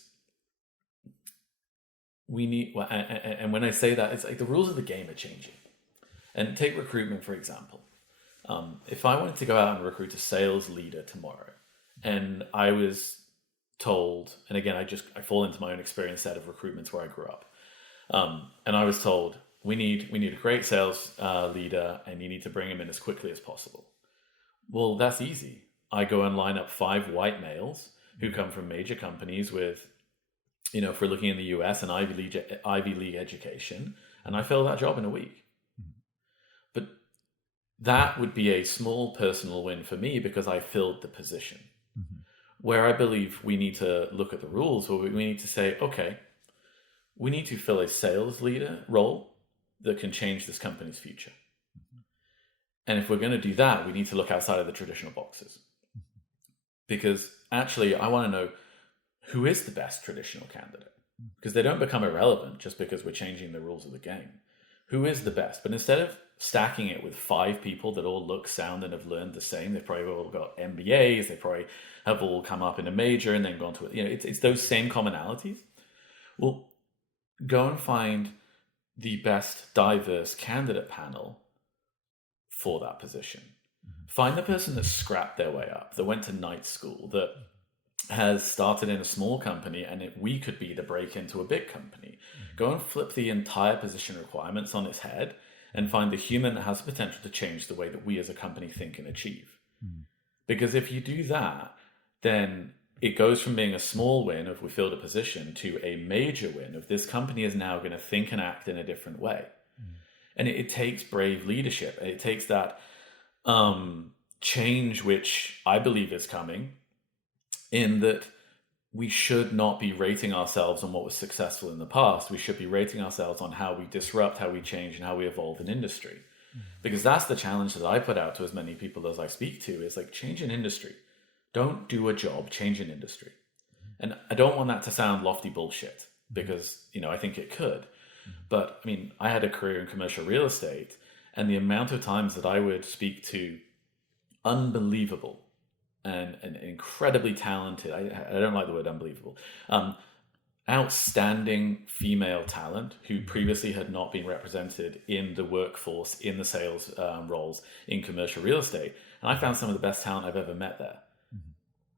we need, and when I say that, it's like the rules of the game are changing. And take recruitment, for example. If I wanted to go out and recruit a sales leader tomorrow, and I was told, and again, I fall into my own experience set of recruitments where I grew up. And I was told, we need a great sales leader, and you need to bring him in as quickly as possible. Well, that's easy. I go and line up 5 white males who come from major companies with, if we're looking in the US, an Ivy League education, and I fill that job in a week. But that would be a small personal win for me because I filled the position. Mm-hmm. Where I believe we need to look at the rules, where we need to say, okay, we need to fill a sales leader role that can change this company's future. Mm-hmm. And if we're going to do that, we need to look outside of the traditional boxes. Mm-hmm. Because actually, I want to know who is the best traditional candidate, because they don't become irrelevant just because we're changing the rules of the game. Who is the best? But instead of stacking it with 5 people that all look, sound, and have learned the same, they've probably all got MBAs, they probably have all come up in a major and then gone to it. It's those same commonalities. Well, go and find the best diverse candidate panel for that position. Find the person that scrapped their way up, that went to night school, that has started in a small company, and we could be the break into a big company. Go and flip the entire position requirements on its head and find the human that has the potential to change the way that we as a company think and achieve. Because if you do that, then it goes from being a small win of we filled a position to a major win of this company is now going to think and act in a different way. And it takes brave leadership. It takes that change, which I believe is coming, in that we should not be rating ourselves on what was successful in the past. We should be rating ourselves on how we disrupt, how we change, and how we evolve in industry. Because that's the challenge that I put out to as many people as I speak to, is like, change an industry. Don't do a job, change an industry. And I don't want that to sound lofty bullshit, because, I think it could. But I had a career in commercial real estate, and the amount of times that I would speak to unbelievable and incredibly talented, I don't like the word unbelievable, outstanding female talent who previously had not been represented in the workforce, in the sales roles in commercial real estate. And I found some of the best talent I've ever met there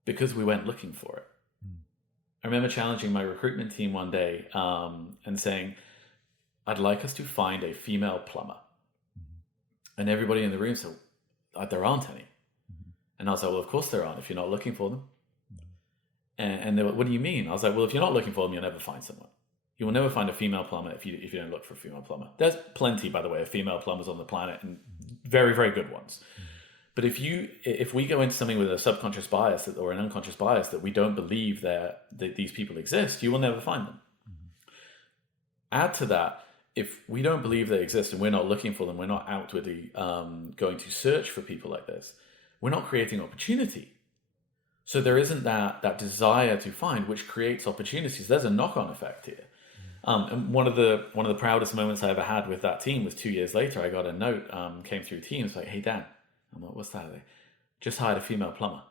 because we went looking for it. I remember challenging my recruitment team one day and saying, I'd like us to find a female plumber. And everybody in the room said, there aren't any. And I was like, well, of course there aren't if you're not looking for them. And they were, what do you mean? I was like, well, if you're not looking for them, you'll never find someone. You will never find a female plumber if you don't look for a female plumber. There's plenty, by the way, of female plumbers on the planet, and very, very good ones. But if we go into something with a subconscious bias or an unconscious bias that we don't believe that these people exist, you will never find them. Add to that, if we don't believe they exist and we're not looking for them, we're not outwardly going to search for people like this, we're not creating opportunity. So there isn't that desire to find, which creates opportunities. There's a knock-on effect here. And one of the proudest moments I ever had with that team was 2 years later. I got a note, came through Teams, like, hey, Dan. I'm like, what's that? They just hired a female plumber.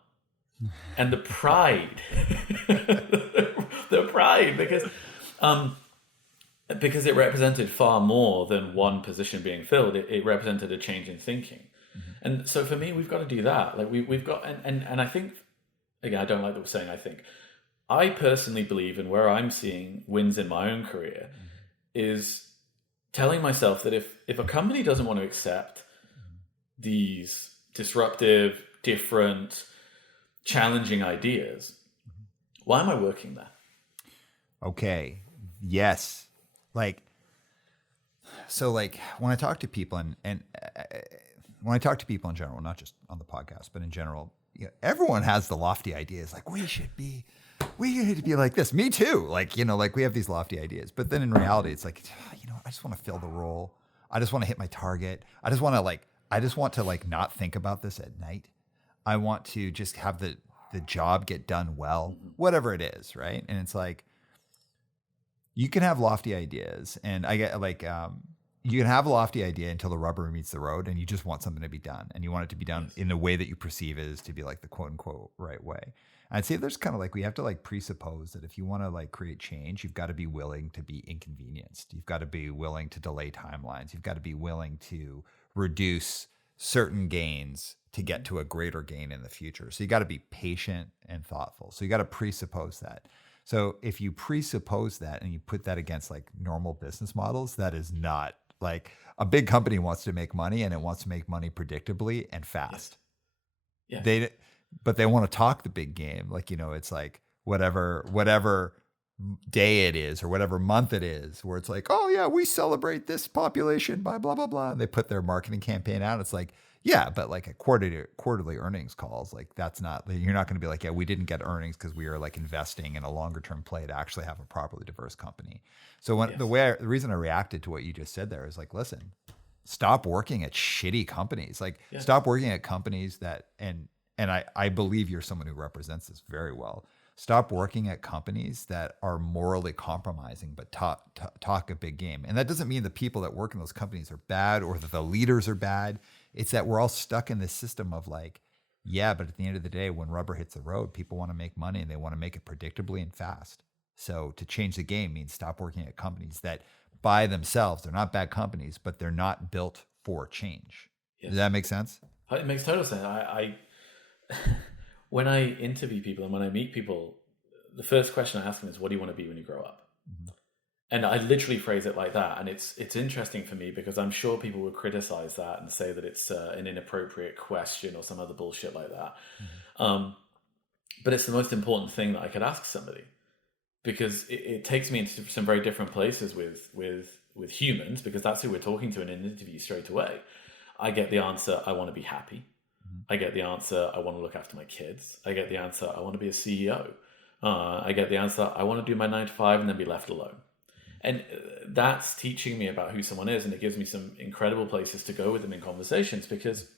And the pride, because it represented far more than one position being filled. It represented a change in thinking. And so for me, we've got to do that. Like we've got, and I think, again, I don't like that we're saying I think. I personally believe, and where I'm seeing wins in my own career, is telling myself that if a company doesn't want to accept these disruptive, different, challenging ideas, why am I working there? Okay. Yes. When I talk to people and when I talk to people in general, not just on the podcast, but in general, everyone has the lofty ideas like we should be we need to be like this. Me too. Like, like we have these lofty ideas, but then in reality, it's like, I just want to fill the role. I just want to hit my target. I just want to like not think about this at night. I want to just have the job get done well, whatever it is. Right. And it's like, you can have lofty ideas, and I get like, you can have a lofty idea until the rubber meets the road, and you just want something to be done, and you want it to be done in the way that you perceive it as to be like the quote unquote right way. I'd say there's kind of like, we have to like presuppose that if you want to like create change, you've got to be willing to be inconvenienced. You've got to be willing to delay timelines. You've got to be willing to reduce certain gains to get to a greater gain in the future. So you got to be patient and thoughtful. So you got to presuppose that. So if you presuppose that and you put that against like normal business models, that is not like, a big company wants to make money, and it wants to make money predictably and fast. Yeah. But they want to talk the big game. Like, it's like whatever day it is or whatever month it is, where it's like, oh yeah, we celebrate this population by blah, blah, blah. And they put their marketing campaign out. It's like, yeah, but like a quarterly earnings calls, like that's not, you're not going to be like, yeah, we didn't get earnings because we are like investing in a longer term play to actually have a properly diverse company. So the reason I reacted to what you just said there is like, listen, stop working at shitty companies. Like stop working at companies that, and I believe you're someone who represents this very well. Stop working at companies that are morally compromising, but talk a big game. And that doesn't mean the people that work in those companies are bad or that the leaders are bad. It's that we're all stuck in this system of like, yeah, but at the end of the day, when rubber hits the road, people want to make money and they want to make it predictably and fast. So to change the game means stop working at companies that by themselves, they're not bad companies, but they're not built for change. Does that make sense? It makes total sense. I when I interview people and when I meet people, the first question I ask them is, what do you want to be when you grow up? Mm-hmm. And I literally phrase it like that. And it's interesting for me because I'm sure people will criticize that and say that it's an inappropriate question or some other bullshit like that. Mm-hmm. But it's the most important thing that I could ask somebody, because it takes me into some very different places with humans, because that's who we're talking to in an interview straight away. I get the answer, I want to be happy. I get the answer, I want to look after my kids. I get the answer, I want to be a CEO. I get the answer, I want to do my 9 to 5 and then be left alone. And that's teaching me about who someone is, and it gives me some incredible places to go with them in conversations, because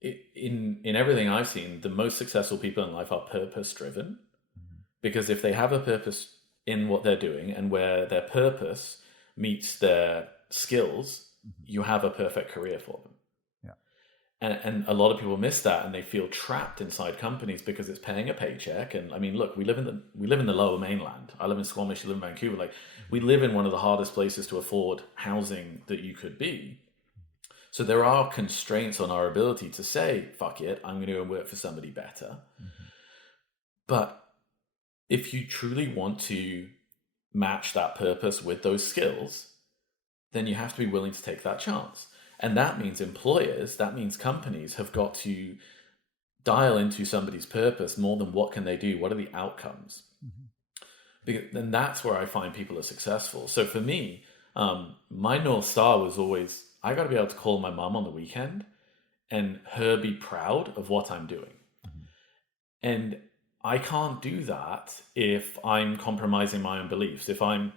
in everything I've seen, the most successful people in life are purpose-driven. Because if they have a purpose in what they're doing and where their purpose meets their skills, you have a perfect career for them. And a lot of people miss that, and they feel trapped inside companies because it's paying a paycheck. And I mean, look, we live in the Lower Mainland. I live in Squamish. You live in Vancouver. Like, we live in one of the hardest places to afford housing that you could be. So there are constraints on our ability to say, "Fuck it, I'm going to go and work for somebody better." Mm-hmm. But if you truly want to match that purpose with those skills, then you have to be willing to take that chance. And that means employers, that means companies have got to dial into somebody's purpose more than what can they do, what are the outcomes. Mm-hmm. And that's where I find people are successful. So for me, my North Star was always, I got to be able to call my mom on the weekend and her be proud of what I'm doing. Mm-hmm. And I can't do that if I'm compromising my own beliefs, if I'm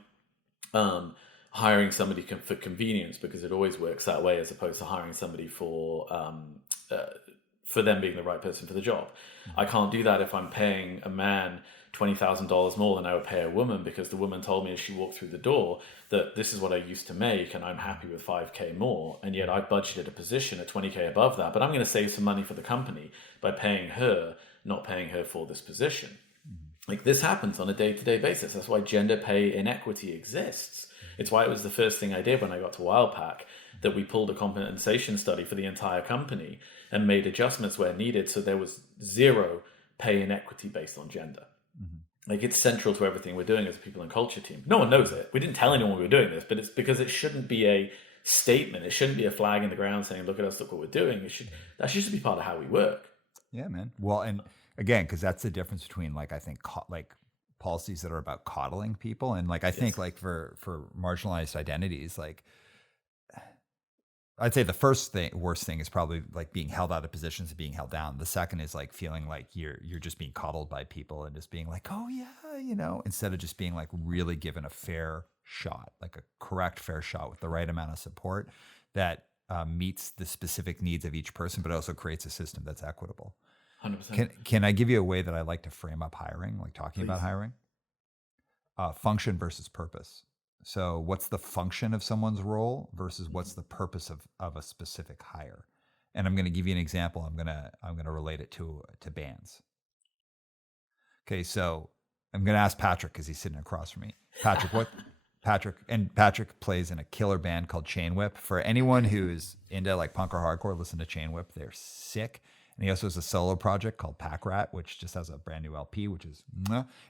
hiring somebody for convenience, because it always works that way, as opposed to hiring somebody for them being the right person for the job. Mm-hmm. I can't do that if I'm paying a man $20,000 more than I would pay a woman, because the woman told me as she walked through the door that this is what I used to make and I'm happy with $5,000 more, and yet I budgeted a position at $20,000 above that, but I'm going to save some money for the company by paying her, not paying her for this position. Mm-hmm. Like, this happens on a day-to-day basis. That's why gender pay inequity exists. It's why it was the first thing I did when I got to Wildpack, that we pulled a compensation study for the entire company and made adjustments where needed, so there was zero pay inequity based on gender. Mm-hmm. Like, it's central to everything we're doing as a people and culture team. No one knows it. We didn't tell anyone we were doing this, but it's because it shouldn't be a statement. It shouldn't be a flag in the ground saying, look at us, look what we're doing. That should just be part of how we work. Yeah, man. Well, and again, because that's the difference between, like, I think, policies that are about coddling people, and like I think like for marginalized identities, like I'd say the worst thing is probably like being held out of positions and being held down. The second is like feeling like you're just being coddled by people and just being like, oh yeah, instead of just being like really given a fair shot, like a correct fair shot with the right amount of support that meets the specific needs of each person, but also creates a system that's equitable. 100%. Can I give you a way that I like to frame up hiring, like talking Please. about hiring? Function versus purpose. So what's the function of someone's role versus what's the purpose of a specific hire? And I'm going to give you an example. I'm going to relate it to bands. Okay, so I'm going to ask Patrick because he's sitting across from me. Patrick plays in a killer band called Chain Whip. For anyone who is into like punk or hardcore, listen to Chain Whip. They're sick. And he also has a solo project called Pack Rat, which just has a brand new LP, which is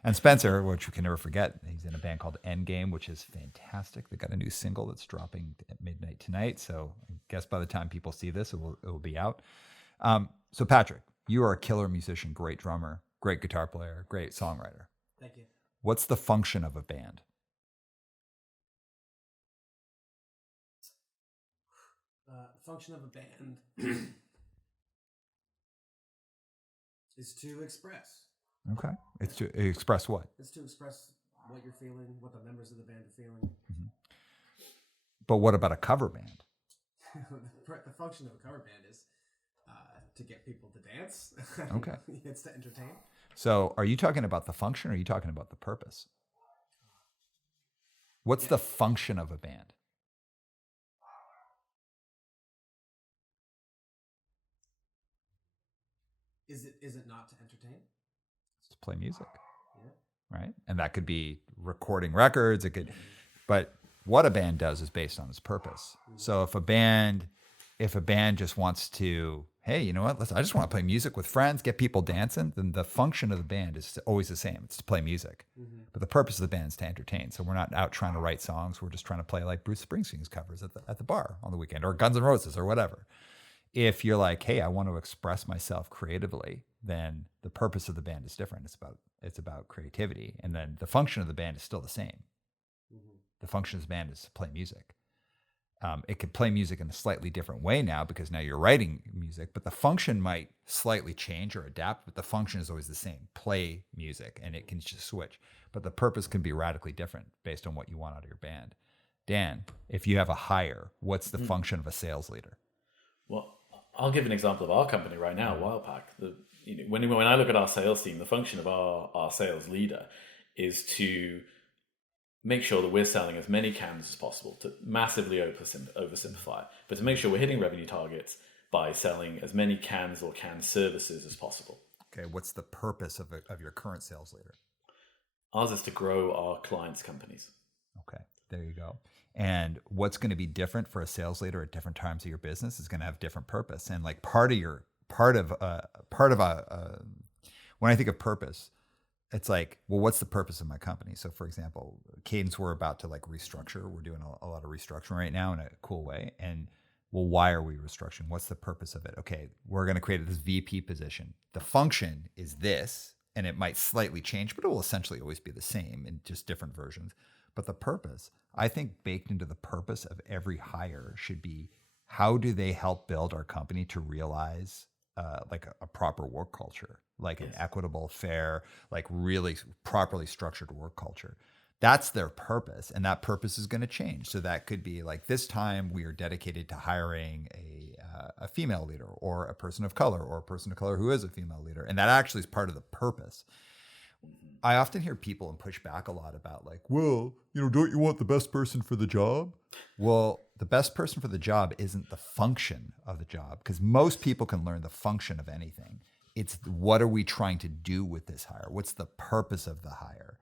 and Spencer, which we can never forget. He's in a band called Endgame, which is fantastic. They got a new single that's dropping at midnight tonight. So I guess by the time people see this, it will be out. So Patrick, you are a killer musician, great drummer, great guitar player, great songwriter. Thank you. What's the function of a band? Function of a band is to express. Okay. It's to express what? It's to express what you're feeling, what the members of the band are feeling. Mm-hmm. But what about a cover band? The function of a cover band is to get people to dance. Okay. It's to entertain. So are you talking about the function or are you talking about the purpose? What's the function of a band? Is it not to entertain? It's to play music. Yeah. Right? And that could be recording records. It could, but what a band does is based on its purpose. So if a band just wants to, hey, you know what? I just want to play music with friends, get people dancing, then the function of the band is always the same. It's to play music. Mm-hmm. But the purpose of the band is to entertain. So we're not out trying to write songs. We're just trying to play like Bruce Springsteen's covers at the bar on the weekend, or Guns N' Roses or whatever. If you're like, hey, I want to express myself creatively, then the purpose of the band is different. It's about creativity. And then the function of the band is still the same. Mm-hmm. The function of the band is to play music. It could play music in a slightly different way now because now you're writing music, but the function might slightly change or adapt, but the function is always the same. Play music, and it can just switch. But the purpose can be radically different based on what you want out of your band. Dan, if you have a hire, what's the function of a sales leader? Well, I'll give an example of our company right now, Wildpack. When I look at our sales team, the function of our sales leader is to make sure that we're selling as many cans as possible, to massively oversimplify, but to make sure we're hitting revenue targets by selling as many cans or can services as possible. Okay, what's the purpose of your current sales leader? Ours is to grow our clients' companies. Okay, there you go. And what's going to be different for a sales leader at different times of your business is going to have different purpose. And like when I think of purpose, it's like, well, what's the purpose of my company? So for example, Cadence, we're about to like restructure. We're doing a lot of restructuring right now in a cool way. And well, why are we restructuring? What's the purpose of it? Okay, we're going to create this VP position. The function is this, and it might slightly change, but it will essentially always be the same in just different versions. But the purpose, I think baked into the purpose of every hire should be, how do they help build our company to realize like a proper work culture, like an equitable, fair, like really properly structured work culture. That's their purpose, and that purpose is going to change. So that could be like, this time we are dedicated to hiring a female leader or a person of color or a person of color who is a female leader. And that actually is part of the purpose. I often hear people and push back a lot about like, well, don't you want the best person for the job? Well, the best person for the job isn't the function of the job, because most people can learn the function of anything. It's what are we trying to do with this hire? What's the purpose of the hire?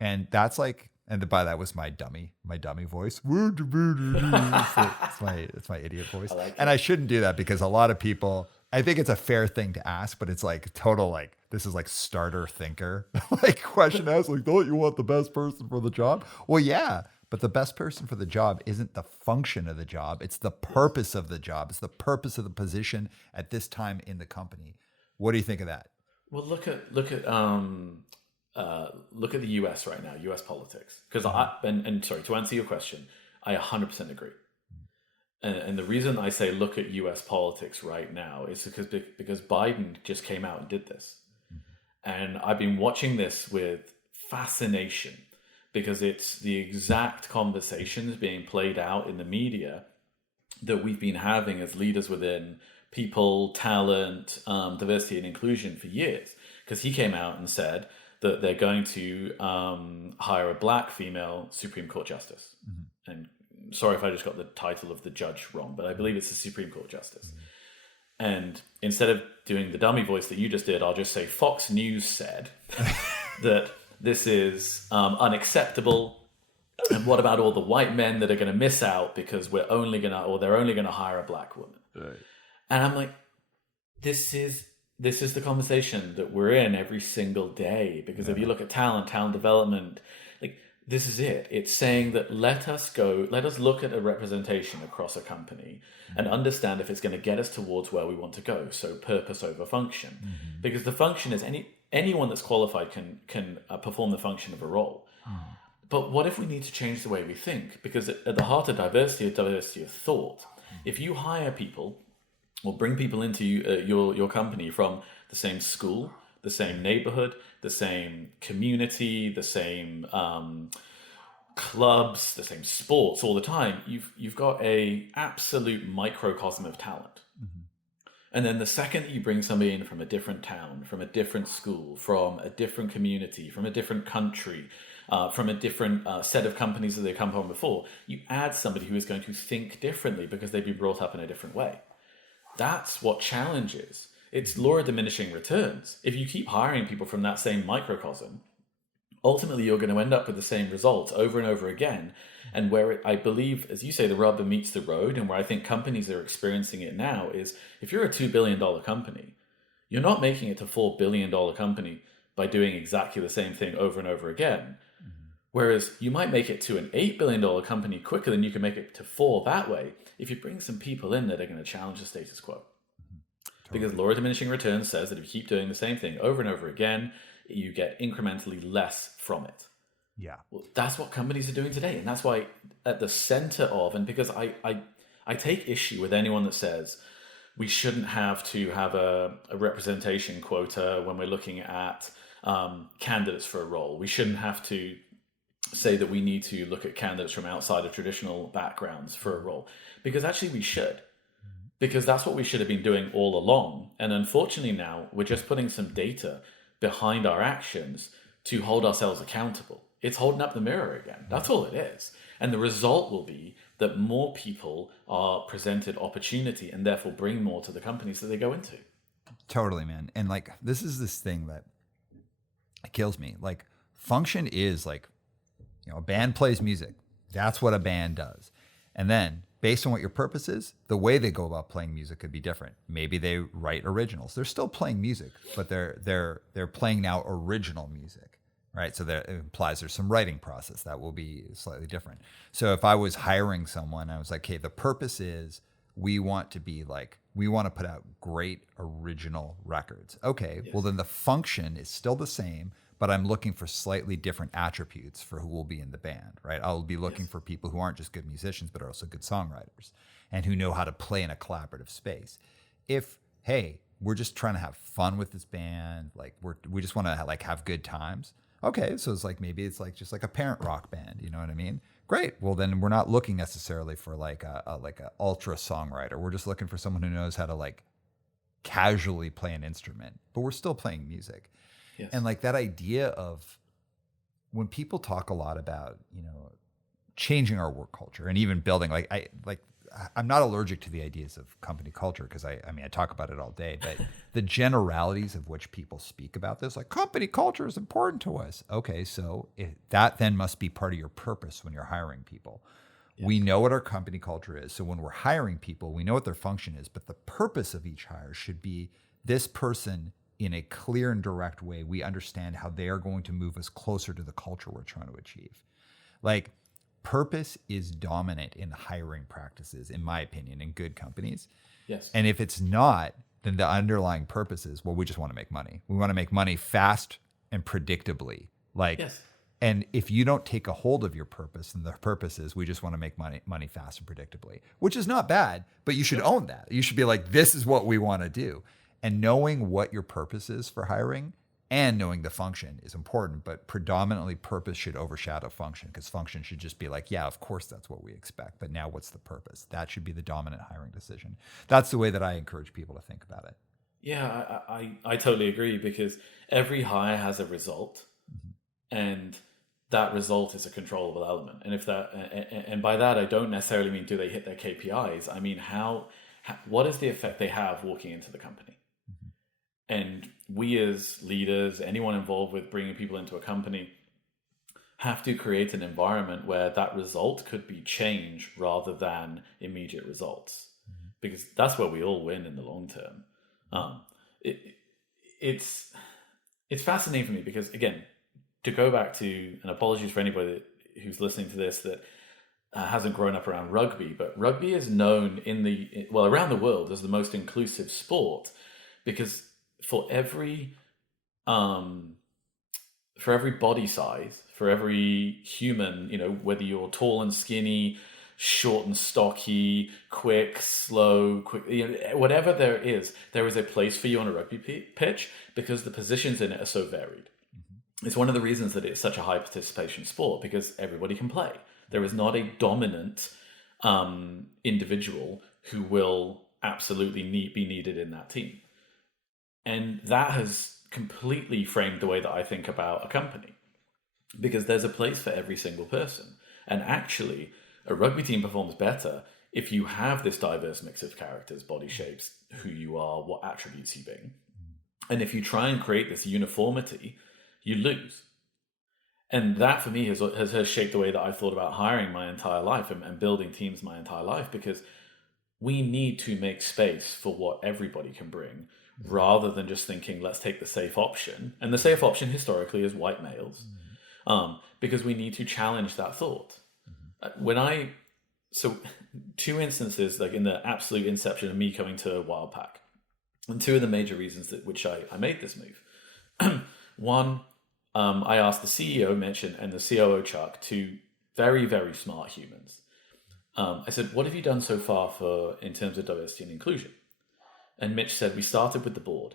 And that's like, and by that was my dummy voice. It's my idiot voice. And I shouldn't do that because a lot of people, I think it's a fair thing to ask, but it's like total, like, this is like starter thinker, like question asked, like, don't you want the best person for the job? Well, yeah, but the best person for the job isn't the function of the job. It's the purpose of the job. It's the purpose of the position at this time in the company. What do you think of that? Well, look at the US right now, US politics. Because sorry, to answer your question, I 100% agree. and the reason I say look at US politics right now is because Biden just came out and did this. And I've been watching this with fascination because it's the exact conversations being played out in the media that we've been having as leaders within people, talent, diversity and inclusion for years. Because he came out and said that they're going to hire a black female Supreme Court justice. And sorry if I just got the title of the judge wrong, but I believe it's the Supreme Court justice. And instead of doing the dummy voice that you just did, I'll just say Fox News said that this is unacceptable. And what about all the white men that are going to miss out because they're only going to hire a black woman? Right. And I'm like, this is the conversation that we're in every single day. Because if you look at talent development, like this is it. It's saying that let us look at a representation across a company and understand if it's going to get us towards where we want to go. So purpose over function, because the function is anyone that's qualified can perform the function of a role. But what if we need to change the way we think? Because at the heart of diversity of thought. If you hire people or bring people into your company from the same school, the same neighborhood, the same community, the same clubs, the same sports all the time, you've got a absolute microcosm of talent. And then the second that you bring somebody in from a different town, from a different school, from a different community, from a different country, from a different set of companies that they come from before, you add somebody who is going to think differently because they've been brought up in a different way. That's what challenge is. It's law of diminishing returns. If you keep hiring people from that same microcosm, ultimately you're going to end up with the same results over and over again. And where I believe, as you say, the rubber meets the road, and where I think companies are experiencing it now is if you're a $2 billion company, you're not making it to $4 billion company by doing exactly the same thing over and over again. Whereas you might make it to an $8 billion company quicker than you can make it to 4 that way if you bring some people in that are going to challenge the status quo. Because law of diminishing returns says that if you keep doing the same thing over and over again, you get incrementally less from it. Yeah. Well, that's what companies are doing today. And that's why at the center of, and because I take issue with anyone that says we shouldn't have to have a representation quota when we're looking at candidates for a role. We shouldn't have to say that we need to look at candidates from outside of traditional backgrounds for a role. Because actually we should. Because that's what we should have been doing all along. And unfortunately now, we're just putting some data behind our actions to hold ourselves accountable. It's holding up the mirror again. That's all it is. And the result will be that more people are presented opportunity and therefore bring more to the companies that they go into. Totally, man. And like, this is this thing that kills me. Like, function is like, a band plays music. That's what a band does. And then based on what your purpose is, the way they go about playing music could be different. Maybe they write originals. They're still playing music, but they're playing now original music, right? So that implies there's some writing process that will be slightly different. So if I was hiring someone, I was like, okay, the purpose is we want to put out great original records. Okay, yes. Well then the function is still the same, but I'm looking for slightly different attributes for who will be in the band, right? I'll be looking for people who aren't just good musicians, but are also good songwriters and who know how to play in a collaborative space. If, hey, we're just trying to have fun with this band, like we just want to like have good times. Okay, so it's like maybe it's like just like a parent rock band, you know what I mean? Great. Well, then we're not looking necessarily for like a ultra songwriter. We're just looking for someone who knows how to like casually play an instrument, but we're still playing music. Yes. And like that idea of when people talk a lot about, changing our work culture and even building, I'm not allergic to the ideas of company culture because I talk about it all day, but the generalities of which people speak about this, like company culture is important to us. Okay, so that then must be part of your purpose when you're hiring people. Yes. We know what our company culture is. So when we're hiring people, we know what their function is, but the purpose of each hire should be this person in a clear and direct way. We understand how they are going to move us closer to the culture we're trying to achieve. Like, purpose is dominant in hiring practices, in my opinion, in good companies. Yes. And if it's not, then the underlying purpose is, well, we just want to make money. We want to make money fast and predictably. Like, yes. And if you don't take a hold of your purpose, and the purpose is we just want to make money fast and predictably, which is not bad, but you should own that. You should be like, this is what we want to do. And knowing what your purpose is for hiring and knowing the function is important, but predominantly purpose should overshadow function, because function should just be like, yeah, of course that's what we expect, but now what's the purpose? That should be the dominant hiring decision. That's the way that I encourage people to think about it. Yeah, I totally agree, because every hire has a result, and that result is a controllable element. And if that, and by that I don't necessarily mean do they hit their KPIs. I mean what is the effect they have walking into the company. And we as leaders, anyone involved with bringing people into a company, have to create an environment where that result could be change rather than immediate results, because that's where we all win in the long term. It's fascinating for me because, again, to go back to, and apologies for anybody who's listening to this that hasn't grown up around rugby, but rugby is known around the world as the most inclusive sport, because for every body size, for every human, whether you're tall and skinny, short and stocky, quick, slow, whatever there is a place for you on a rugby pitch, because the positions in it are so varied. It's one of the reasons that it's such a high participation sport, because everybody can play. There is not a dominant individual who will absolutely be needed in that team. And that has completely framed the way that I think about a company, because there's a place for every single person. And actually, a rugby team performs better if you have this diverse mix of characters, body shapes, who you are, what attributes you bring. And if you try and create this uniformity, you lose. And that for me has shaped the way that I've thought about hiring my entire life and building teams my entire life, because we need to make space for what everybody can bring, rather than just thinking, let's take the safe option. And the safe option historically is white males, because we need to challenge that thought. So two instances, like in the absolute inception of me coming to Wildpack, and two of the major reasons which I made this move. One, I asked the CEO, Mitch, and the COO, Chuck, two very, very smart humans. I said, what have you done so far in terms of diversity and inclusion? And Mitch said, we started with the board.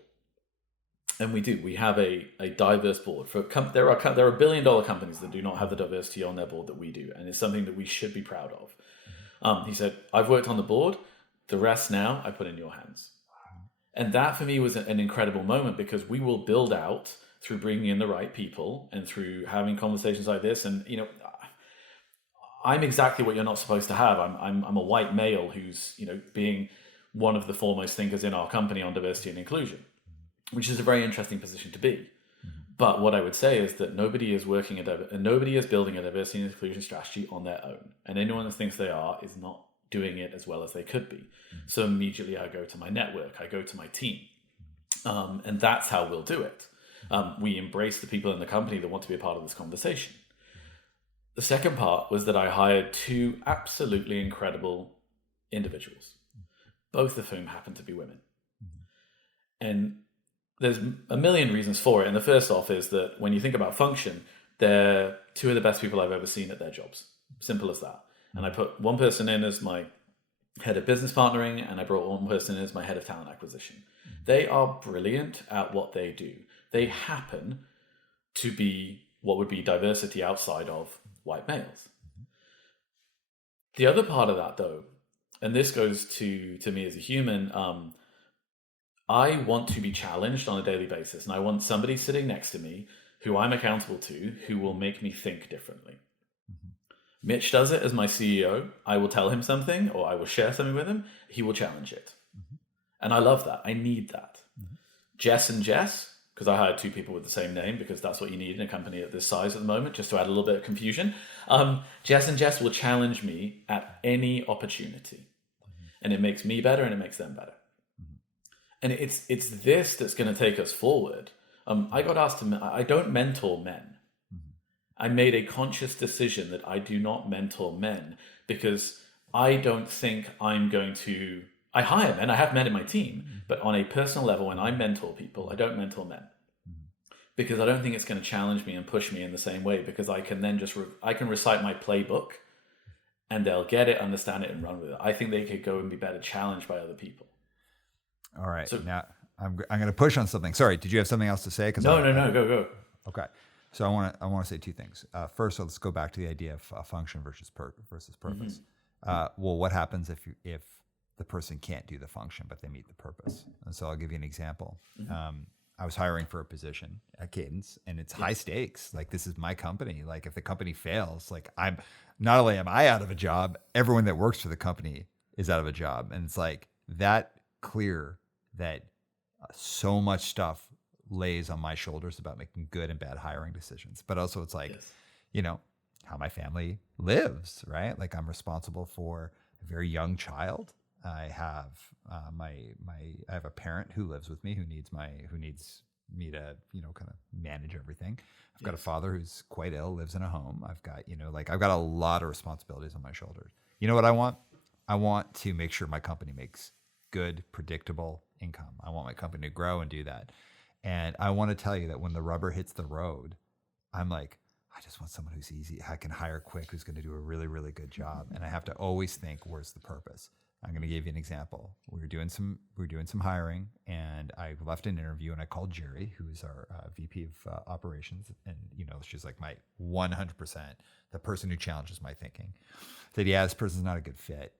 And we do. We have a diverse board. There are $1 billion companies that do not have the diversity on their board that we do. And it's something that we should be proud of. He said, I've worked on the board. The rest now I put in your hands. And that for me was an incredible moment, because we will build out through bringing in the right people and through having conversations like this. And, I'm exactly what you're not supposed to have. I'm a white male who's, being one of the foremost thinkers in our company on diversity and inclusion, which is a very interesting position to be. But what I would say is that nobody is building a diversity and inclusion strategy on their own. And anyone that thinks they are is not doing it as well as they could be. So immediately I go to my network, I go to my team. And that's how we'll do it. We embrace the people in the company that want to be a part of this conversation. The second part was that I hired two absolutely incredible individuals, both of whom happen to be women. And there's a million reasons for it. And the first off is that when you think about function, they're two of the best people I've ever seen at their jobs. Simple as that. And I put one person in as my head of business partnering, and I brought one person in as my head of talent acquisition. They are brilliant at what they do. They happen to be what would be diversity outside of white males. The other part of that, though, and this goes to me as a human, I want to be challenged on a daily basis, and I want somebody sitting next to me who I'm accountable to, who will make me think differently. Mitch does it as my CEO. I will tell him something, or I will share something with him. He will challenge it. And I love that. I need that. Jess and Jess, because I hired two people with the same name, because that's what you need in a company at this size at the moment, just to add a little bit of confusion. Jess and Jess will challenge me at any opportunity. And it makes me better, and it makes them better. And it's this that's going to take us forward. I got asked I don't mentor men. I made a conscious decision that I do not mentor men, because I don't think I hire men, I have men in my team, but on a personal level, when I mentor people, I don't mentor men. because I don't think it's going to challenge me and push me in the same way, because I can then I can recite my playbook and they'll get it, understand it, and run with it. I think they could go and be better challenged by other people. All right. So now I'm going to push on something. Sorry, did you have something else to say? No, go. Okay. So I want to say two things. First, let's go back to the idea of function versus purpose. Well, what happens if the person can't do the function, but they meet the purpose? And so I'll give you an example. I was hiring for a position at Cadence, and it's high stakes. Like, this is my company. Like, if the company fails, like, I'm not only am I out of a job, everyone that works for the company is out of a job. And it's like that clear that so much stuff lays on my shoulders about making good and bad hiring decisions. But also it's like, how my family lives, right? Like, I'm responsible for a very young child. I have I have a parent who lives with me who needs me to kind of manage everything. I've got a father who's quite ill, lives in a home. I've got I've got a lot of responsibilities on my shoulders. You know what I want? I want to make sure my company makes good, predictable income. I want my company to grow and do that. And I want to tell you that when the rubber hits the road, I'm like, I just want someone who's easy. I can hire quick, who's going to do a really, really good job. And I have to always think, where's the purpose? I'm going to give you an example. We were doing some hiring, and I left an interview, and I called Jerry, who is our VP of operations, and she's like my 100%, the person who challenges my thinking. Said, yeah, this person's not a good fit.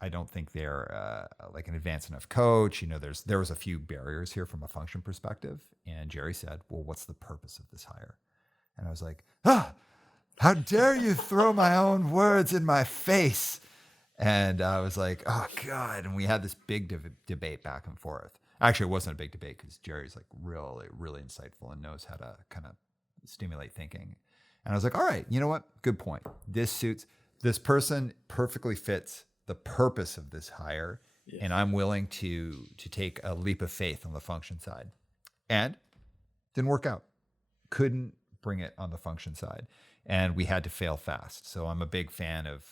I don't think they're like an advanced enough coach. There was a few barriers here from a function perspective. And Jerry said, well, what's the purpose of this hire? And I was like, how dare you throw my own words in my face? And I was like, oh God. And we had this big debate back and forth. Actually, it wasn't a big debate because Jerry's like really, really insightful and knows how to kind of stimulate thinking. And I was like, all right, you know what? Good point. This person perfectly fits the purpose of this hire, and I'm willing to take a leap of faith on the function side. And didn't work out. Couldn't bring it on the function side. And we had to fail fast. So I'm a big fan of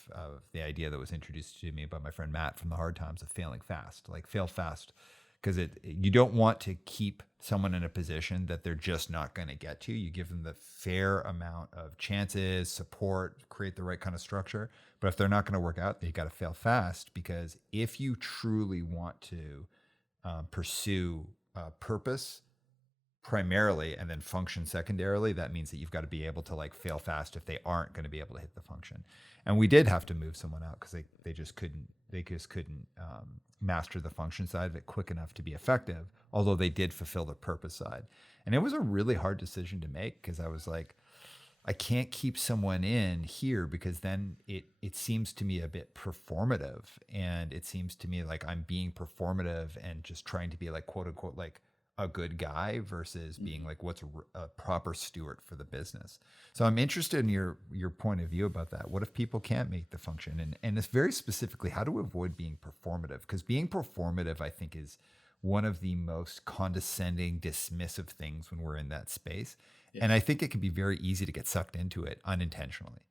the idea that was introduced to me by my friend Matt from the Hard Times of failing fast. Like, fail fast, because you don't want to keep someone in a position that they're just not going to get to. You give them the fair amount of chances, support, create the right kind of structure. But if they're not going to work out, you got to fail fast, because if you truly want to pursue purpose primarily and then function secondarily, that means that you've got to be able to like fail fast if they aren't going to be able to hit the function. And we did have to move someone out because they just couldn't master the function side of it quick enough to be effective, although they did fulfill the purpose side. And it was a really hard decision to make, because I was like, I can't keep someone in here, because then it seems to me a bit performative, and it seems to me like I'm being performative and just trying to be like, quote unquote, like a good guy versus being like what's a proper steward for the business. So I'm interested in your point of view about that. What if people can't make the function? And it's very specifically, how to avoid being performative? Because being performative, I think, is one of the most condescending, dismissive things when we're in that space. Yeah. And I think it can be very easy to get sucked into it unintentionally.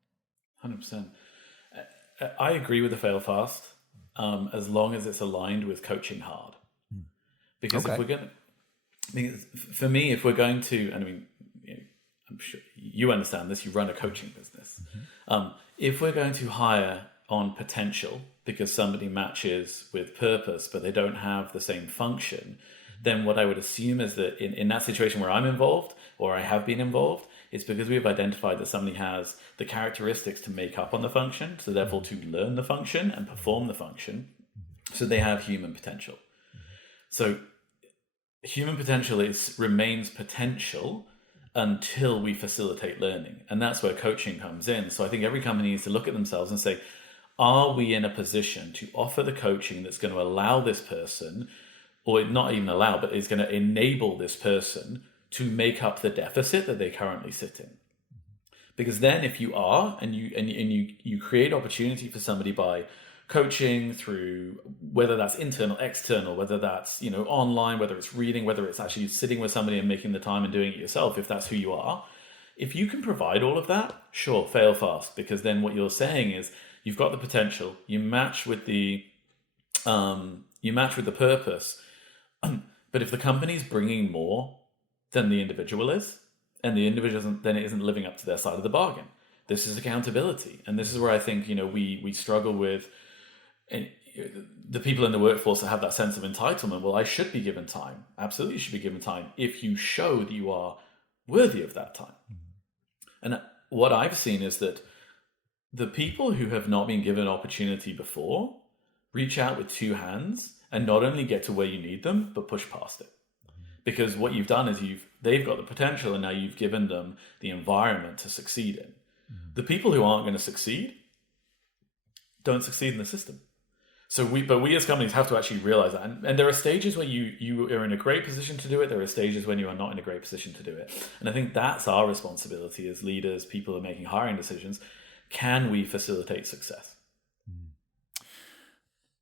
100%. I agree with the fail fast, as long as it's aligned with coaching hard. Because if we're going to, for me, if we're going to, and I mean, I'm sure you understand this, you run a coaching business. If we're going to hire on potential because somebody matches with purpose, but they don't have the same function, then what I would assume is that in that situation where I'm involved, or I have been involved, it's because we've identified that somebody has the characteristics to make up on the function, so therefore to learn the function and perform the function, so they have human potential. So human potential remains potential until we facilitate learning. And that's where coaching comes in. So I think every company needs to look at themselves and say, are we in a position to offer the coaching that's going to allow this person, or not even allow, but is going to enable this person to make up the deficit that they currently sit in? Because then if you are, and you create opportunity for somebody by coaching through, whether that's internal, external, whether that's online, whether it's reading, whether it's actually sitting with somebody and making the time and doing it yourself, if that's who you are, if you can provide all of that, sure, fail fast, because then what you're saying is you've got the potential, you match with the purpose, but if the company's bringing more than the individual is, and the individual isn't living up to their side of the bargain. This is accountability, and this is where I think we struggle with the people in the workforce that have that sense of entitlement. Well, I should be given time. Absolutely, you should be given time if you show that you are worthy of that time. And what I've seen is that the people who have not been given opportunity before reach out with two hands and not only get to where you need them, but push past it. Because what you've done is they've got the potential, and now you've given them the environment to succeed in. The people who aren't going to succeed don't succeed in the system. So we as companies have to actually realize that. And there are stages where you are in a great position to do it. There are stages when you are not in a great position to do it. And I think that's our responsibility as leaders, people who are making hiring decisions. Can we facilitate success?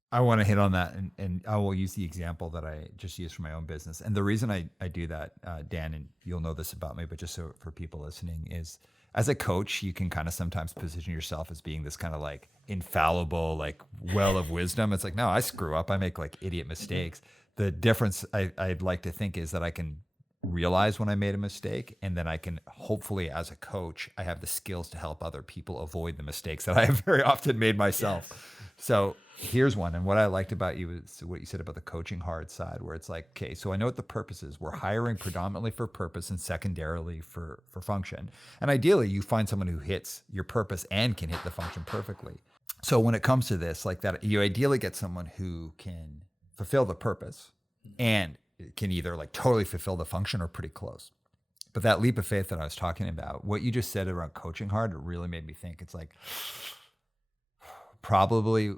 I want to hit on that, and I will use the example that I just used for my own business. And the reason I do that, Dan, and you'll know this about me, but just so for people listening, is as a coach, you can kind of sometimes position yourself as being this kind of like infallible, like well of wisdom. It's like, no, I screw up. I make like idiot mistakes. The difference I'd like to think is that I can realize when I made a mistake, and then I can hopefully, as a coach, I have the skills to help other people avoid the mistakes that I have very often made myself. Yes. So here's one. And what I liked about you is what you said about the coaching hard side, where it's like, okay, so I know what the purpose is. We're hiring predominantly for purpose and secondarily for function. And ideally, you find someone who hits your purpose and can hit the function perfectly. So when it comes to this, like that, you ideally get someone who can fulfill the purpose and can either like totally fulfill the function or pretty close. But that leap of faith that I was talking about, what you just said around coaching hard, it really made me think. It's like, firmly,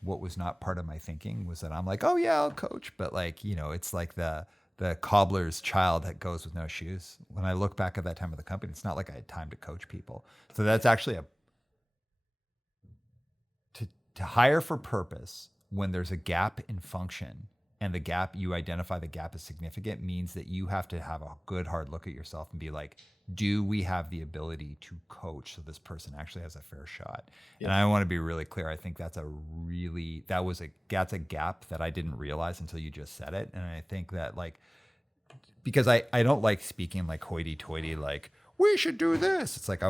what was not part of my thinking was that I'm like, oh yeah, I'll coach. But like, it's like the cobbler's child that goes with no shoes. When I look back at that time of the company, it's not like I had time to coach people. So that's actually to hire for purpose when there's a gap in function, and you identify the gap as significant, means that you have to have a good hard look at yourself and be like, do we have the ability to coach so this person actually has a fair shot? Yeah. And I want to be really clear. I think that's a gap that I didn't realize until you just said it. And I think that because I don't like speaking like hoity-toity, like we should do this. It's like,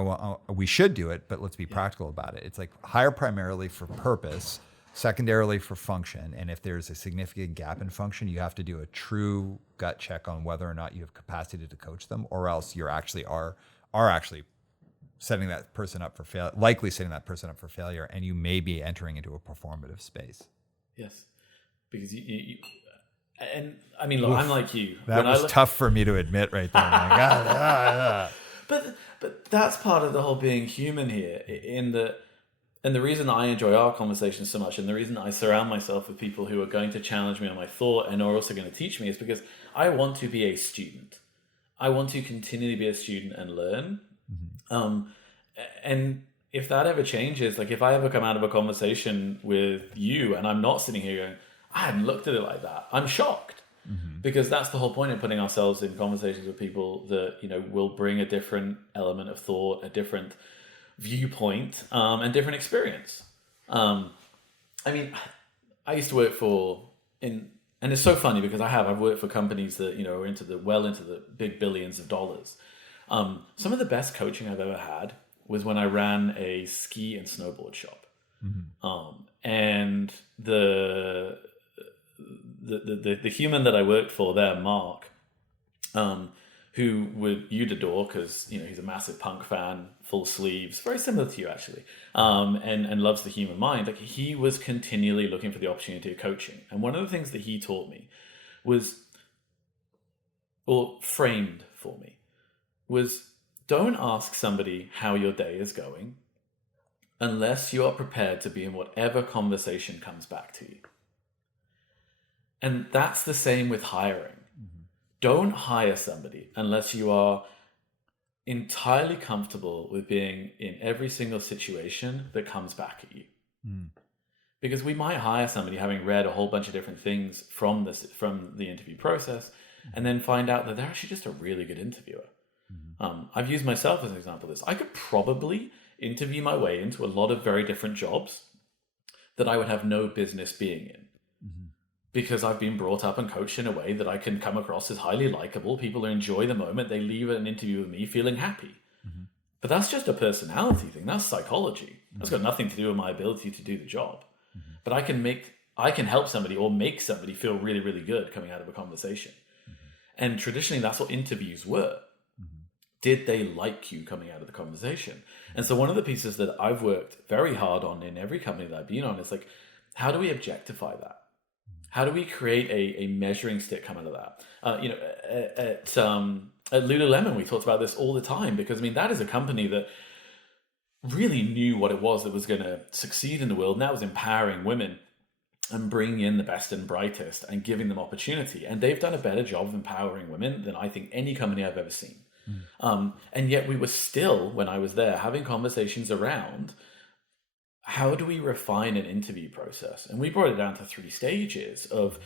we should do it, but let's be practical about it. It's like hire primarily for purpose, secondarily for function. And if there's a significant gap in function, you have to do a true gut check on whether or not you have capacity to coach them, or else you're actually are actually setting that person up for likely setting that person up for failure, and you may be entering into a performative space. Yes, because you and I mean, look, I'm like you. That was tough for me to admit right there. Like, But that's part of the whole being human here, and the reason I enjoy our conversations so much, and the reason I surround myself with people who are going to challenge me on my thought and are also going to teach me, is because I want to be a student. I want to continually be a student and learn. Mm-hmm. And if that ever changes, like if I ever come out of a conversation with you and I'm not sitting here going, I hadn't looked at it like that, I'm shocked. Mm-hmm. Because that's the whole point of putting ourselves in conversations with people that, will bring a different element of thought, a different viewpoint, and different experience. I mean, I used to work and it's so funny because I've worked for companies that, are into the big billions of dollars. Some of the best coaching I've ever had was when I ran a ski and snowboard shop. Mm-hmm. And the human that I worked for there, Mark, who you'd adore because he's a massive punk fan, full sleeves, very similar to you actually, and loves the human mind. Like he was continually looking for the opportunity of coaching, and one of the things that he taught me framed for me was, don't ask somebody how your day is going unless you are prepared to be in whatever conversation comes back to you. And that's the same with hiring. Don't hire somebody unless you are entirely comfortable with being in every single situation that comes back at you. Mm. Because we might hire somebody having read a whole bunch of different things from the interview process, and then find out that they're actually just a really good interviewer. Mm-hmm. I've used myself as an example of this. I could probably interview my way into a lot of very different jobs that I would have no business being in. because I've been brought up and coached in a way that I can come across as highly likable. People enjoy the moment. They leave an interview with me feeling happy. But that's just a personality thing. That's psychology. That's got nothing to do with my ability to do the job. But I can help somebody or make somebody feel really, really good coming out of a conversation. And traditionally, that's what interviews were. Did they like you coming out of the conversation? And so one of the pieces that I've worked very hard on in every company that I've been on is like, how do we objectify that? How do we create a measuring stick come out of that? At Lululemon, we talked about this all the time, because I mean, that is a company that really knew what it was that was going to succeed in the world. And that was empowering women and bringing in the best and brightest and giving them opportunity. And they've done a better job of empowering women than I think any company I've ever seen. And yet we were still, when I was there, having conversations around how do we refine an interview process? And we brought it down to 3 stages of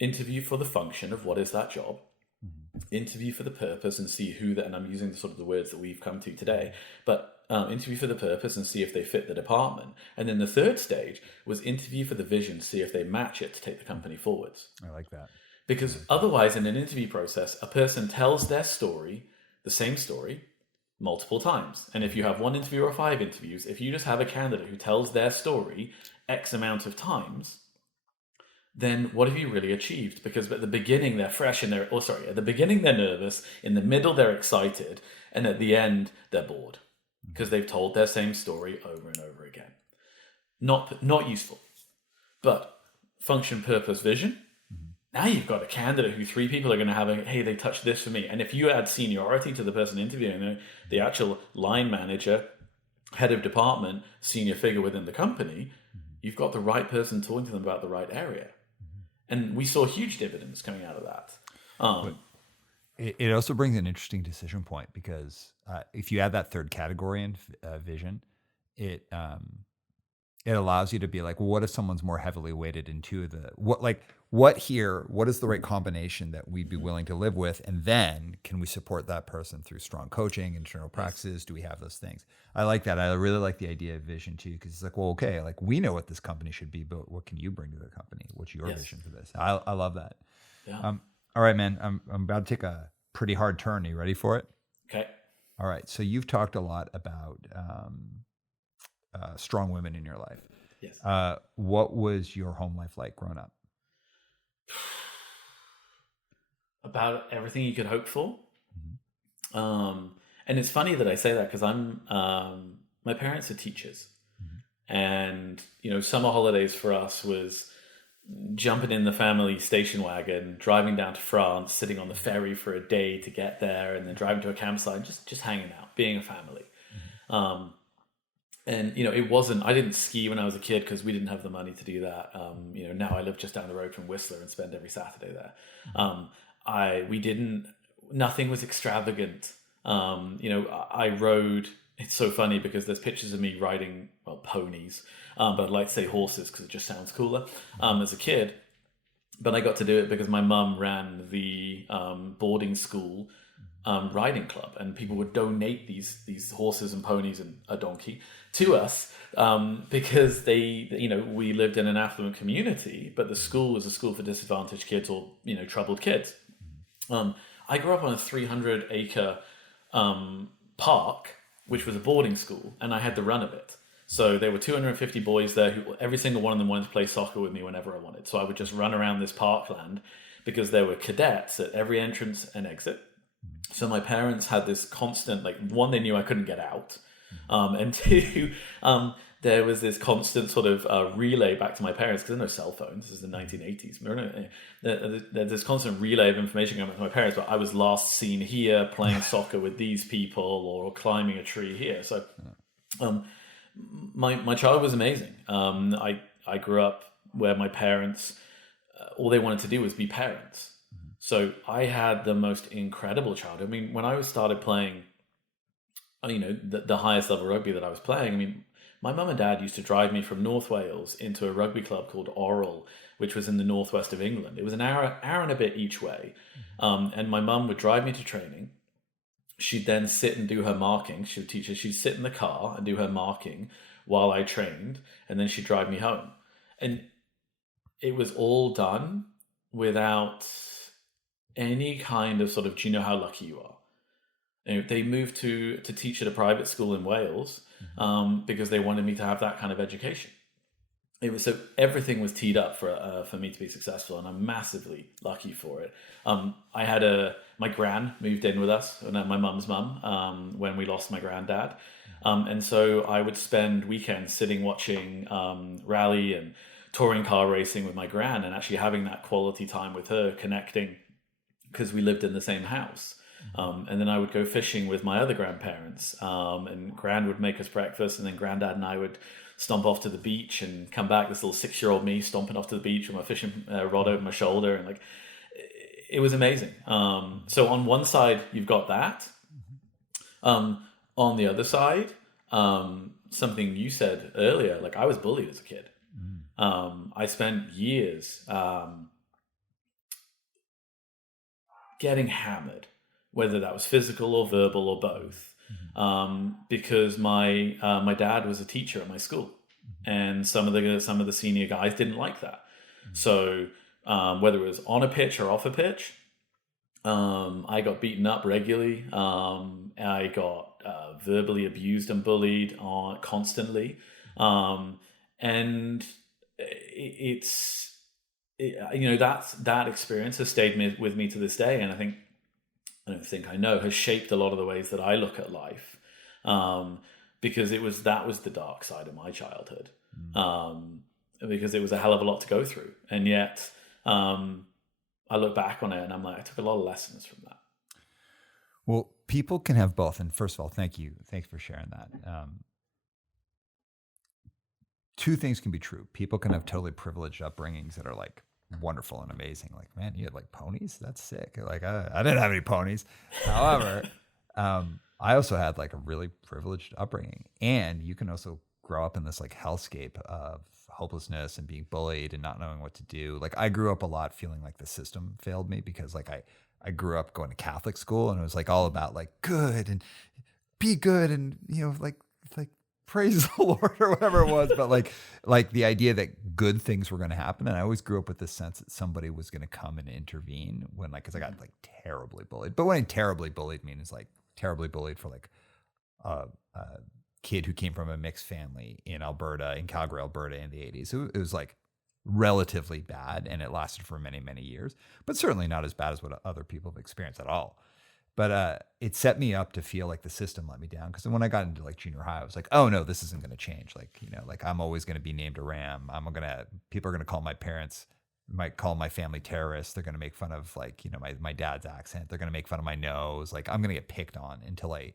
interview for the function of what is that job, interview for the purpose and see who that, and I'm using sort of the words that we've come to today, but interview for the purpose and see if they fit the department. And then the 3rd stage was interview for the vision, see if they match it to take the company forwards. I like that. Because otherwise in an interview process, a person tells their story, the same story, multiple times. And if you have 1 interview or 5 interviews, if you just have a candidate who tells their story X amount of times, then what have you really achieved? Because at the beginning they're fresh and at the beginning they're nervous, in the middle they're excited, and at the end they're bored because they've told their same story over and over again. Not useful. But function, purpose, vision. Now you've got a candidate who 3 people are going to have hey, they touched this for me. And if you add seniority to the person interviewing, the actual line manager, head of department, senior figure within the company, you've got the right person talking to them about the right area. And we saw huge dividends coming out of that. It also brings an interesting decision point, because if you add that 3rd category in vision, it allows you to be like, well, what if someone's more heavily weighted into what is the right combination that we'd be willing to live with? And then can we support that person through strong coaching, internal practices? Do we have those things? I like that. I really like the idea of vision too, because it's like, well, okay, like we know what this company should be, but what can you bring to the company? What's your vision for this? I love that. Yeah. All right, man, I'm about to take a pretty hard turn. Are you ready for it? Okay. All right. So you've talked a lot about strong women in your life. Yes. What was your home life like growing up? About everything you could hope for. And it's funny that I say that, because my parents are teachers. And, summer holidays for us was jumping in the family station wagon, driving down to France, sitting on the ferry for a day to get there, and then driving to a campsite, just hanging out, being a family. And, it wasn't, I didn't ski when I was a kid because we didn't have the money to do that. Now I live just down the road from Whistler and spend every Saturday there. Nothing was extravagant. I rode, it's so funny because there's pictures of me riding, ponies, but I'd like to say horses because it just sounds cooler, as a kid. But I got to do it because my mum ran the boarding school riding club, and people would donate these horses and ponies and a donkey to us because we lived in an affluent community, but the school was a school for disadvantaged kids or troubled kids. I grew up on a 300-acre park, which was a boarding school, and I had the run of it. So there were 250 boys there who every single one of them wanted to play soccer with me whenever I wanted. So I would just run around this parkland because there were cadets at every entrance and exit. So my parents had this constant, one, they knew I couldn't get out. And 2, there was this constant sort of relay back to my parents, because there are no cell phones. This is the 1980s. There's this constant relay of information going back to my parents, but I was last seen here playing soccer with these people or climbing a tree here. So my childhood was amazing. I grew up where my parents, all they wanted to do was be parents. So I had the most incredible childhood. I mean, when I started playing, the highest level rugby that I was playing, my mum and dad used to drive me from North Wales into a rugby club called Aram, which was in the northwest of England. It was an hour and a bit each way. And my mum would drive me to training. She'd then sit and do her marking. She would teach us. She'd sit in the car and do her marking while I trained, and then she'd drive me home. And it was all done without any kind of sort of, do you know how lucky you are? You know, they moved to teach at a private school in Wales because they wanted me to have that kind of education. It was, so everything was teed up for me to be successful, and I'm massively lucky for it. I had my gran moved in with us, my mum's mum, when we lost my granddad, and so I would spend weekends sitting watching rally and touring car racing with my gran, and actually having that quality time with her, connecting, because we lived in the same house. And then I would go fishing with my other grandparents, and Gran would make us breakfast, and then Granddad and I would stomp off to the beach and come back, this little 6-year-old me stomping off to the beach with my fishing rod over my shoulder, and like, it was amazing. So on one side you've got that, on the other side, something you said earlier, like, I was bullied as a kid. I spent years getting hammered, whether that was physical or verbal or both, because my dad was a teacher at my school, and some of the senior guys didn't like that. So whether it was on a pitch or off a pitch, I got beaten up regularly. I got verbally abused and bullied constantly, and that experience has stayed with me to this day, and I know has shaped a lot of the ways that I look at life, because that was the dark side of my childhood, because it was a hell of a lot to go through, and yet I look back on it and I'm like, I took a lot of lessons from that. Well, people can have both, and first of all, thanks for sharing that. Two things can be true. People can have totally privileged upbringings that are like wonderful and amazing. Like, man, you had like ponies? That's sick. Like, I didn't have any ponies. However, I also had like a really privileged upbringing, and you can also grow up in this like hellscape of hopelessness and being bullied and not knowing what to do. Like, I grew up a lot feeling like the system failed me, because like I grew up going to Catholic school, and it was like all about like good and be good, and like praise the Lord or whatever it was, but like the idea that good things were going to happen. And I always grew up with this sense that somebody was going to come and intervene when, like, cause I got like terribly bullied. But what I terribly bullied mean is like terribly bullied for like a kid who came from a mixed family in Calgary, Alberta in the 80s. It was like relatively bad, and it lasted for many, many years, but certainly not as bad as what other people have experienced at all. But it set me up to feel like the system let me down. Because when I got into like junior high, I was like, oh no, this isn't going to change. Like, like I'm always going to be named Aram. People are going to call my parents, might call my family terrorists. They're going to make fun of like, my dad's accent. They're going to make fun of my nose. Like, I'm going to get picked on until I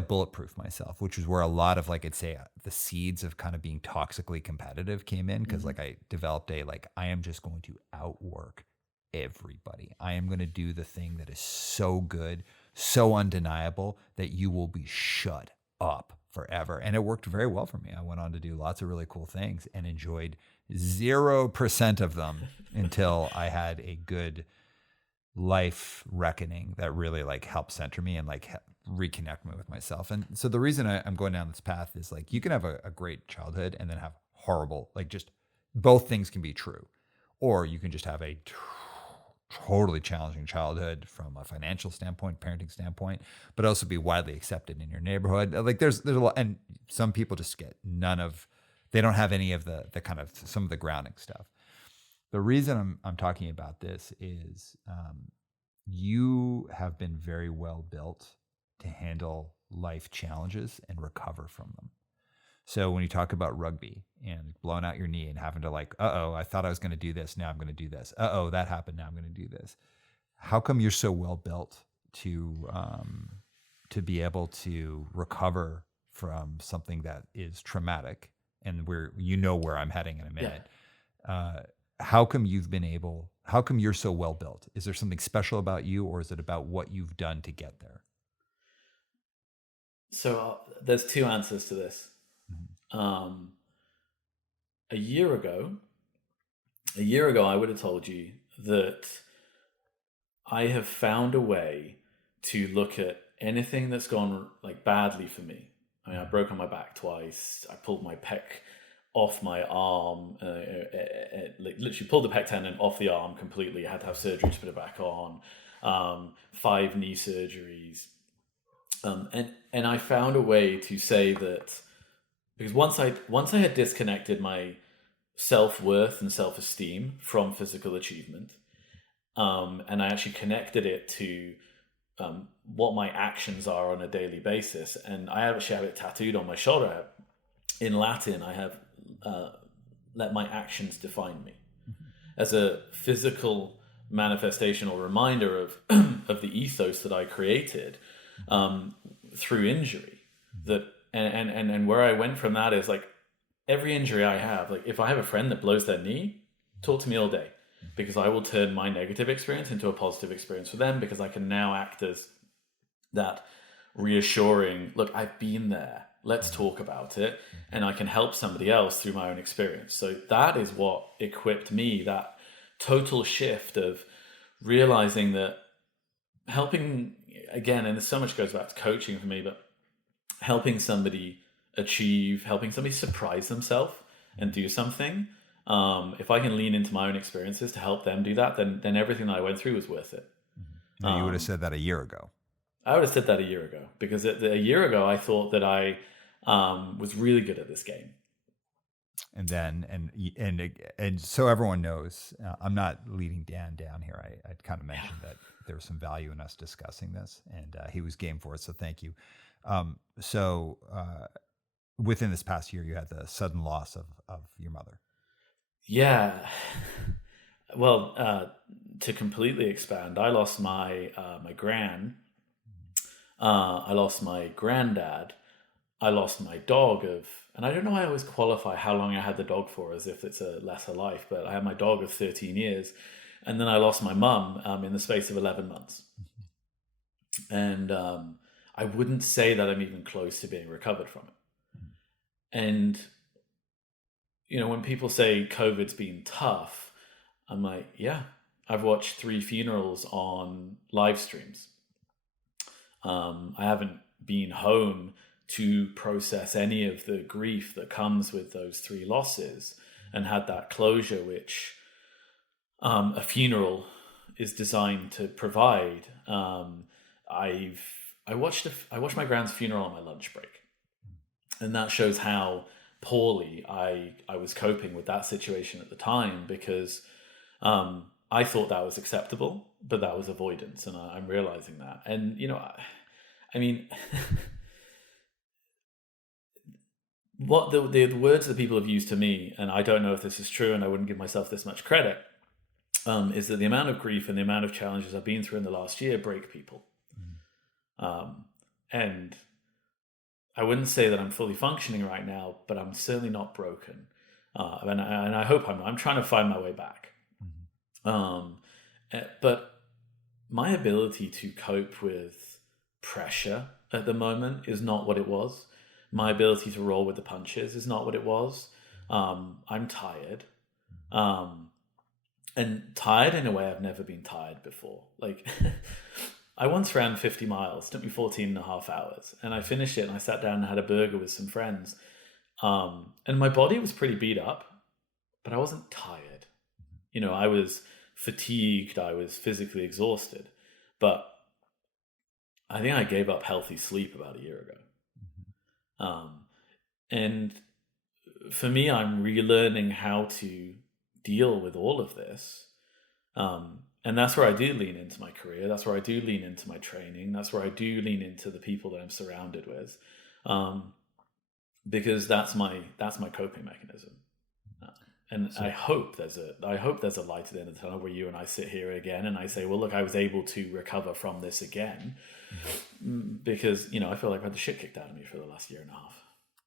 bulletproof myself, which is where a lot of like, I'd say the seeds of kind of being toxically competitive came in. Cause like I developed I am just going to outwork everybody. I am going to do the thing that is so good, so undeniable that you will be shut up forever. And it worked very well for me. I went on to do lots of really cool things and enjoyed 0% of them until I had a good life reckoning that really like helped center me and like reconnect me with myself. And so the reason I'm going down this path is like, you can have a great childhood and then have horrible, like just both things can be true, or you can just have a totally challenging childhood from a financial standpoint, parenting standpoint, but also be widely accepted in your neighborhood. Like there's a lot, and some people just get they don't have any of the kind of some of the grounding stuff. The reason I'm talking about this is you have been very well built to handle life challenges and recover from them. So when you talk about rugby and blowing out your knee and having to like, I thought I was going to do this. Now I'm going to do this. That happened. Now I'm going to do this. How come you're so well built to be able to recover from something that is traumatic, and where I'm heading in a minute? Yeah. How come you're so well built? Is there something special about you, or is it about what you've done to get there? So there's two answers to this. A year ago, I would have told you that I have found a way to look at anything that's gone like badly for me. I mean, I broke on my back twice. I pulled my pec off my arm, like literally pulled the pec tendon off the arm completely. I had to have surgery to put it back on. 5 knee surgeries. And I found a way to say that, because once I had disconnected my self-worth and self-esteem from physical achievement, and I actually connected it to what my actions are on a daily basis. And I actually have it tattooed on my shoulder. In Latin, I have let my actions define me, as a physical manifestation or reminder of of the ethos that I created through injury. That and where I went from that is like, every injury I have, like if I have a friend that blows their knee, talk to me all day, because I will turn my negative experience into a positive experience for them, because I can now act as that reassuring, look, I've been there, let's talk about it, and I can help somebody else through my own experience. So that is what equipped me, that total shift of realizing that helping, again, and so much goes back to coaching for me, but helping somebody achieve, helping somebody surprise themselves and do something. If I can lean into my own experiences to help them do that, then everything that I went through was worth it. Now, you would have said that a year ago. I would have said that a year ago, because a year ago I thought that I was really good at this game. And then, and so everyone knows, I'm not leading Dan down here. I kind of mentioned that there was some value in us discussing this, and he was game for it. So thank you. So within this past year, you had the sudden loss of your mother. Yeah. Well, to completely expand, I lost my gran. I lost my granddad. I lost my dog and I don't know why I always qualify how long I had the dog for as if it's a lesser life, but I had my dog of 13 years. And then I lost my mum in the space of 11 months. And I wouldn't say that I'm even close to being recovered from it. And, you know, when people say COVID's been tough, I'm like, yeah, I've watched 3 funerals on live streams. I haven't been home to process any of the grief that comes with those 3 losses, and had that closure, which a funeral is designed to provide. I watched my grand's funeral on my lunch break, and that shows how poorly I was coping with that situation at the time, because I thought that was acceptable, but that was avoidance, and I'm realizing that. And you know, I mean, what the words that people have used to me, and I don't know if this is true, and I wouldn't give myself this much credit, is that the amount of grief and the amount of challenges I've been through in the last year break people. And I wouldn't say that I'm fully functioning right now, but I'm certainly not broken. And I hope I'm trying to find my way back. But my ability to cope with pressure at the moment is not what it was. My ability to roll with the punches is not what it was. I'm tired. And tired in a way I've never been tired before. Like, I once ran 50 miles, took me 14 and a half hours, and I finished it and I sat down and had a burger with some friends. And my body was pretty beat up, but I wasn't tired. You know, I was fatigued, I was physically exhausted, but I think I gave up healthy sleep about a year ago. And for me, I'm relearning how to deal with all of this. And that's where I do lean into my career. That's where I do lean into my training. That's where I do lean into the people that I'm surrounded with. Because that's my coping mechanism. And so, I hope there's a light at the end of the tunnel where you and I sit here again and I say, well, look, I was able to recover from this again, because, you know, I feel like I had the shit kicked out of me for the last year and a half.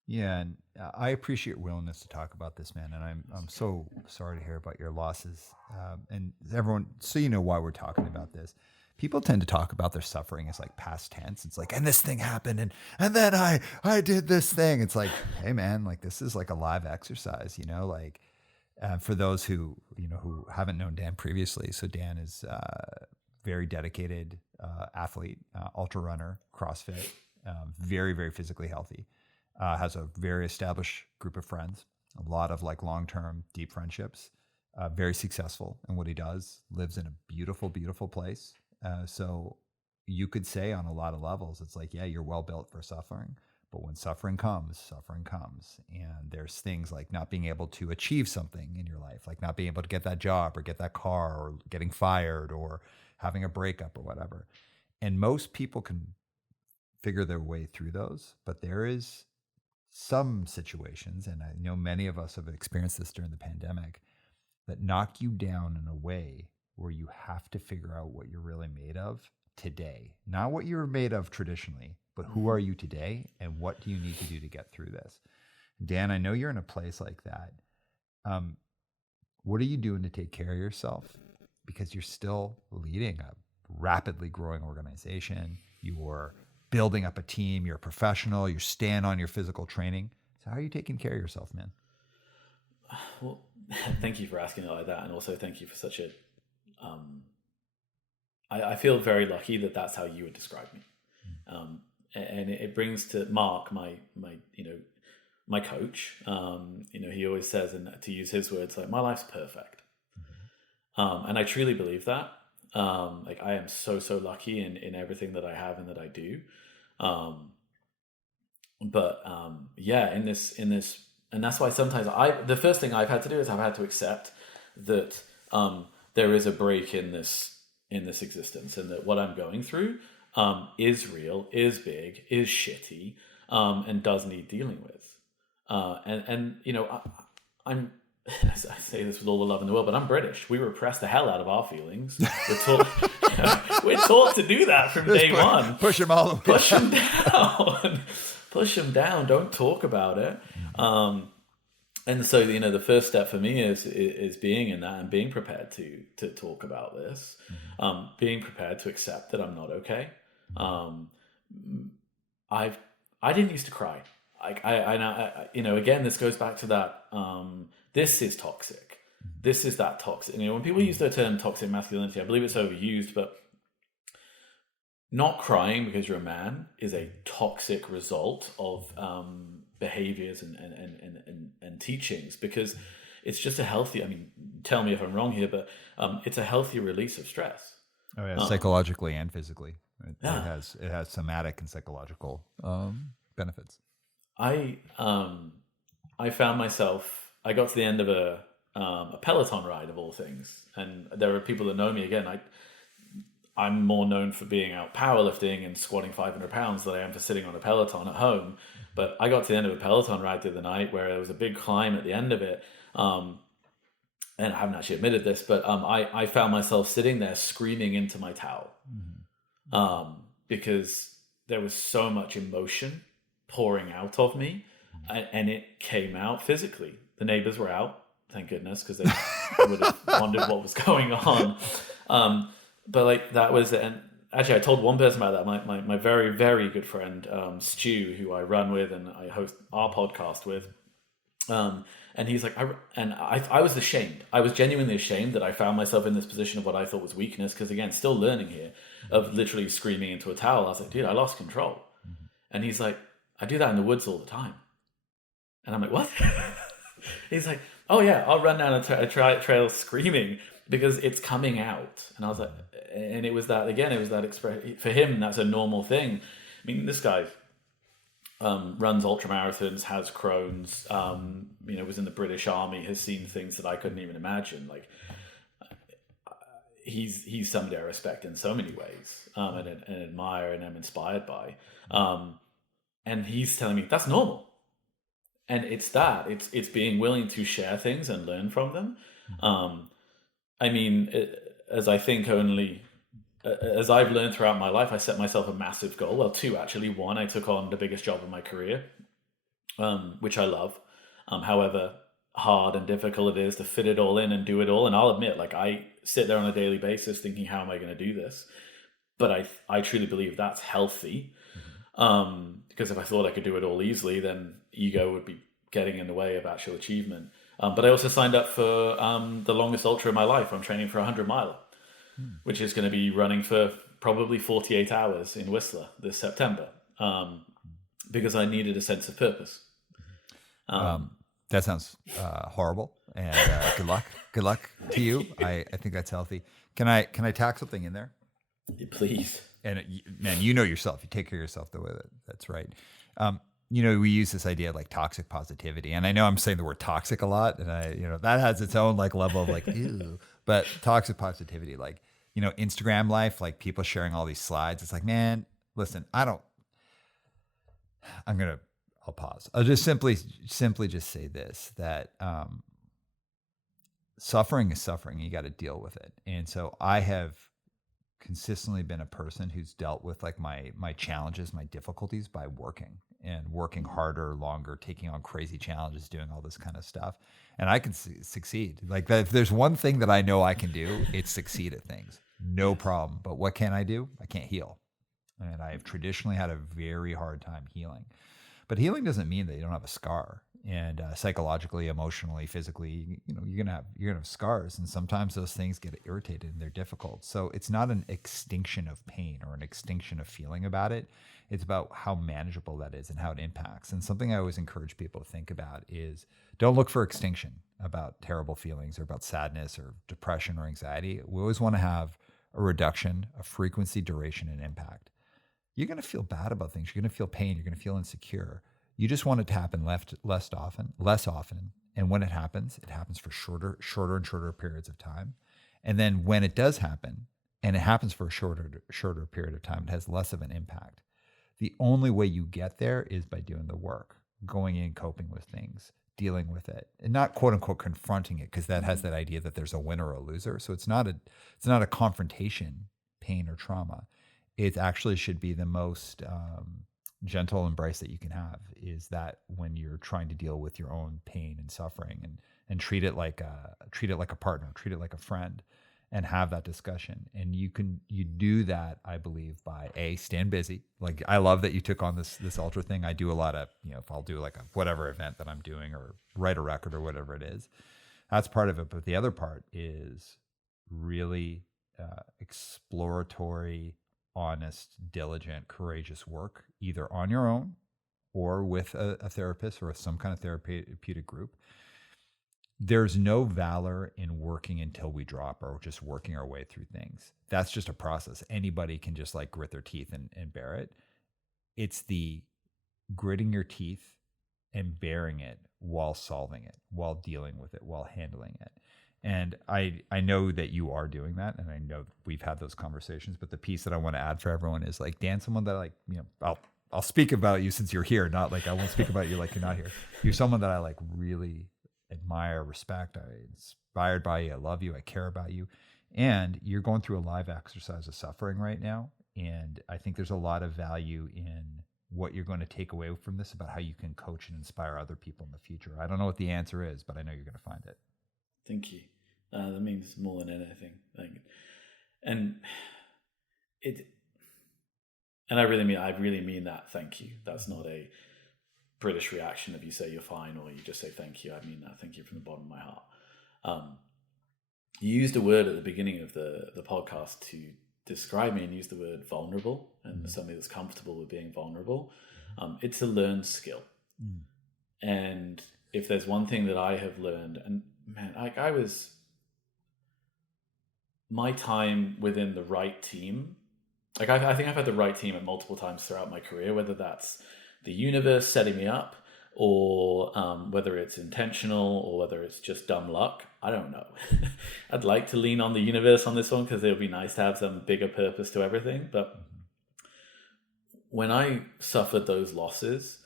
Yeah, and I appreciate your willingness to talk about this, man. And I'm so sorry to hear about your losses. And everyone, so you know why we're talking about this. People tend to talk about their suffering as like past tense. It's like, and this thing happened, and then I did this thing. It's like, hey man, like this is like a live exercise, you know, like. For those who haven't known Dan previously, so Dan is very dedicated athlete, ultra runner, CrossFit, very, very physically healthy, has a very established group of friends, a lot of like long-term deep friendships, very successful in what he does, lives in a beautiful, beautiful place. So you could say on a lot of levels, it's like, yeah, you're well built for suffering. But when suffering comes. And there's things like not being able to achieve something in your life, like not being able to get that job or get that car or getting fired or having a breakup or whatever. And most people can figure their way through those. But there is some situations, and I know many of us have experienced this during the pandemic, that knock you down in a way where you have to figure out what you're really made of today. Not what you were made of traditionally, but who are you today and what do you need to do to get through this? Dan, I know you're in a place like that. What are you doing to take care of yourself? Because you're still leading a rapidly growing organization. You're building up a team. You're a professional. You're staying on your physical training. So how are you taking care of yourself, man? Well, thank you for asking it like that. And also thank you for such a, I feel very lucky that that's how you would describe me. And it brings to Mark, my coach, he always says, and to use his words, like, my life's perfect. And I truly believe that. Like, I am so lucky in everything that I have and that I do. In this, and that's why sometimes the first thing I've had to do is I've had to accept that, there is a break in this existence, and that what I'm going through, is real, is big, is shitty, and does need dealing with. I'm, I say this with all the love in the world, but I'm British. We repress the hell out of our feelings. We're taught to do that from day one. Push them all the way. Push them down. Push them down. Don't talk about it. And so, the first step for me is being in that and being prepared to talk about this, being prepared to accept that I'm not okay. I didn't used to cry. Again, this goes back to that. This is toxic. This is that toxic. When people use the term toxic masculinity, I believe it's overused, but not crying because you're a man is a toxic result of behaviors and teachings, because it's just a healthy, tell me if I'm wrong here, but it's a healthy release of stress. Oh yeah, psychologically and physically. It has somatic and psychological benefits. I found myself, I got to the end of a Peloton ride of all things, and there are people that know me. Again, I'm more known for being out powerlifting and squatting 500 pounds than I am for sitting on a Peloton at home. But I got to the end of a Peloton ride the other night where there was a big climb at the end of it. And I haven't actually admitted this, but I found myself sitting there screaming into my towel, because there was so much emotion pouring out of me, and it came out physically. The neighbors were out, thank goodness, because they would have wondered what was going on. But that was, and actually I told one person about that, my very, very good friend, Stu, who I run with and I host our podcast with. And he's like, I was ashamed. I was genuinely ashamed that I found myself in this position of what I thought was weakness. Because again, still learning here, of literally screaming into a towel. I was like, dude, I lost control. And he's like, I do that in the woods all the time. And I'm like, what? He's like, oh yeah, I'll run down a trail screaming because it's coming out. And I was like, and it was that expression for him. That's a normal thing. This guy runs ultramarathons, has Crohn's, was in the British Army, has seen things that I couldn't even imagine. Like, he's somebody I respect in so many ways, and admire and am inspired by. And he's telling me that's normal. And it's it's being willing to share things and learn from them. As I've learned throughout my life, I set myself a massive goal. Well, two actually. One, I took on the biggest job of my career, which I love. However hard and difficult it is to fit it all in and do it all. And I'll admit, I sit there on a daily basis thinking, how am I going to do this? But I truly believe that's healthy. Because if I thought I could do it all easily, then ego would be getting in the way of actual achievement. But I also signed up for the longest ultra of my life. I'm training for 100 miler, which is going to be running for probably 48 hours in Whistler this September, because I needed a sense of purpose. That sounds horrible, and good luck. Good luck to you. I think that's healthy. Can I tack something in there? Please. And man, you know yourself. You take care of yourself the way that's right. We use this idea of like toxic positivity, and I know I'm saying the word toxic a lot, and that has its own like level of like ew. But toxic positivity, like Instagram life, like people sharing all these slides. It's like, man, listen, I'll pause. I'll just simply just say this, that suffering is suffering. You got to deal with it. And so I have consistently been a person who's dealt with like my challenges, my difficulties by working harder, longer, taking on crazy challenges, doing all this kind of stuff. And I can succeed. Like if there's one thing that I know I can do, it's succeed at things. No problem. But what can I do? I can't heal. And I've traditionally had a very hard time healing. But healing doesn't mean that you don't have a scar. And psychologically, emotionally, physically, you're gonna have scars, and sometimes those things get irritated and they're difficult. So it's not an extinction of pain or an extinction of feeling about it. It's about how manageable that is and how it impacts. And something I always encourage people to think about is don't look for extinction about terrible feelings or about sadness or depression or anxiety. We always want to have a reduction of frequency, duration, and impact. You're going to feel bad about things. You're going to feel pain. You're going to feel insecure. You just want it to happen less often. And when it happens for shorter and shorter periods of time. And then when it does happen, and it happens for a shorter period of time, it has less of an impact. The only way you get there is by doing the work, going in, coping with things, dealing with it, and not quote unquote confronting it, because that has that idea that there's a winner or a loser. So it's not a confrontation, pain or trauma. It actually should be the most gentle embrace that you can have, is that when you're trying to deal with your own pain and suffering, and treat it like a partner, treat it like a friend, and have that discussion. And you do that, I believe, by staying busy. Like I love that you took on this ultra thing. I do a lot of, if I'll do like a whatever event that I'm doing or write a record or whatever it is, that's part of it. But the other part is really exploratory, honest, diligent, courageous work, either on your own or with a therapist or with some kind of therapeutic group. There's no valor in working until we drop or just working our way through things. That's just a process. Anybody can just like grit their teeth and bear it. It's the gritting your teeth and bearing it while solving it, while dealing with it, while handling it. And I know that you are doing that, and I know we've had those conversations, but the piece that I want to add for everyone is like, Dan's someone that I'll speak about you since you're here, not like I won't speak about you like you're not here. You're someone that I like really admire, respect, I'm inspired by you, I love you, I care about you. And you're going through a live exercise of suffering right now. And I think there's a lot of value in what you're going to take away from this about how you can coach and inspire other people in the future. I don't know what the answer is, but I know you're going to find it. Thank you. That means more than anything. I really mean that. Thank you. That's not a British reaction if you say you're fine or you just say thank you. I mean that. Thank you from the bottom of my heart. You used a word at the beginning of the podcast to describe me, and used the word vulnerable, and somebody that's comfortable with being vulnerable. It's a learned skill. And if there's one thing that I have learned, and man, my time within the right team, I think I've had the right team at multiple times throughout my career, whether that's the universe setting me up, or whether it's intentional, or whether it's just dumb luck. I don't know. I'd like to lean on the universe on this one, because it would be nice to have some bigger purpose to everything. But when I suffered those losses,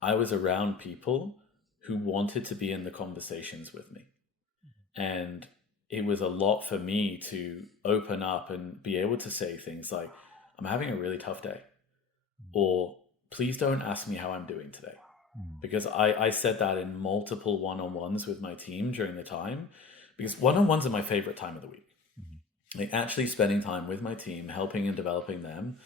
I was around people who wanted to be in the conversations with me. And it was a lot for me to open up and be able to say things like, I'm having a really tough day, or please don't ask me how I'm doing today. Because I said that in multiple one-on-ones with my team during the time, because one-on-ones are my favorite time of the week. Like actually spending time with my team, helping and developing them.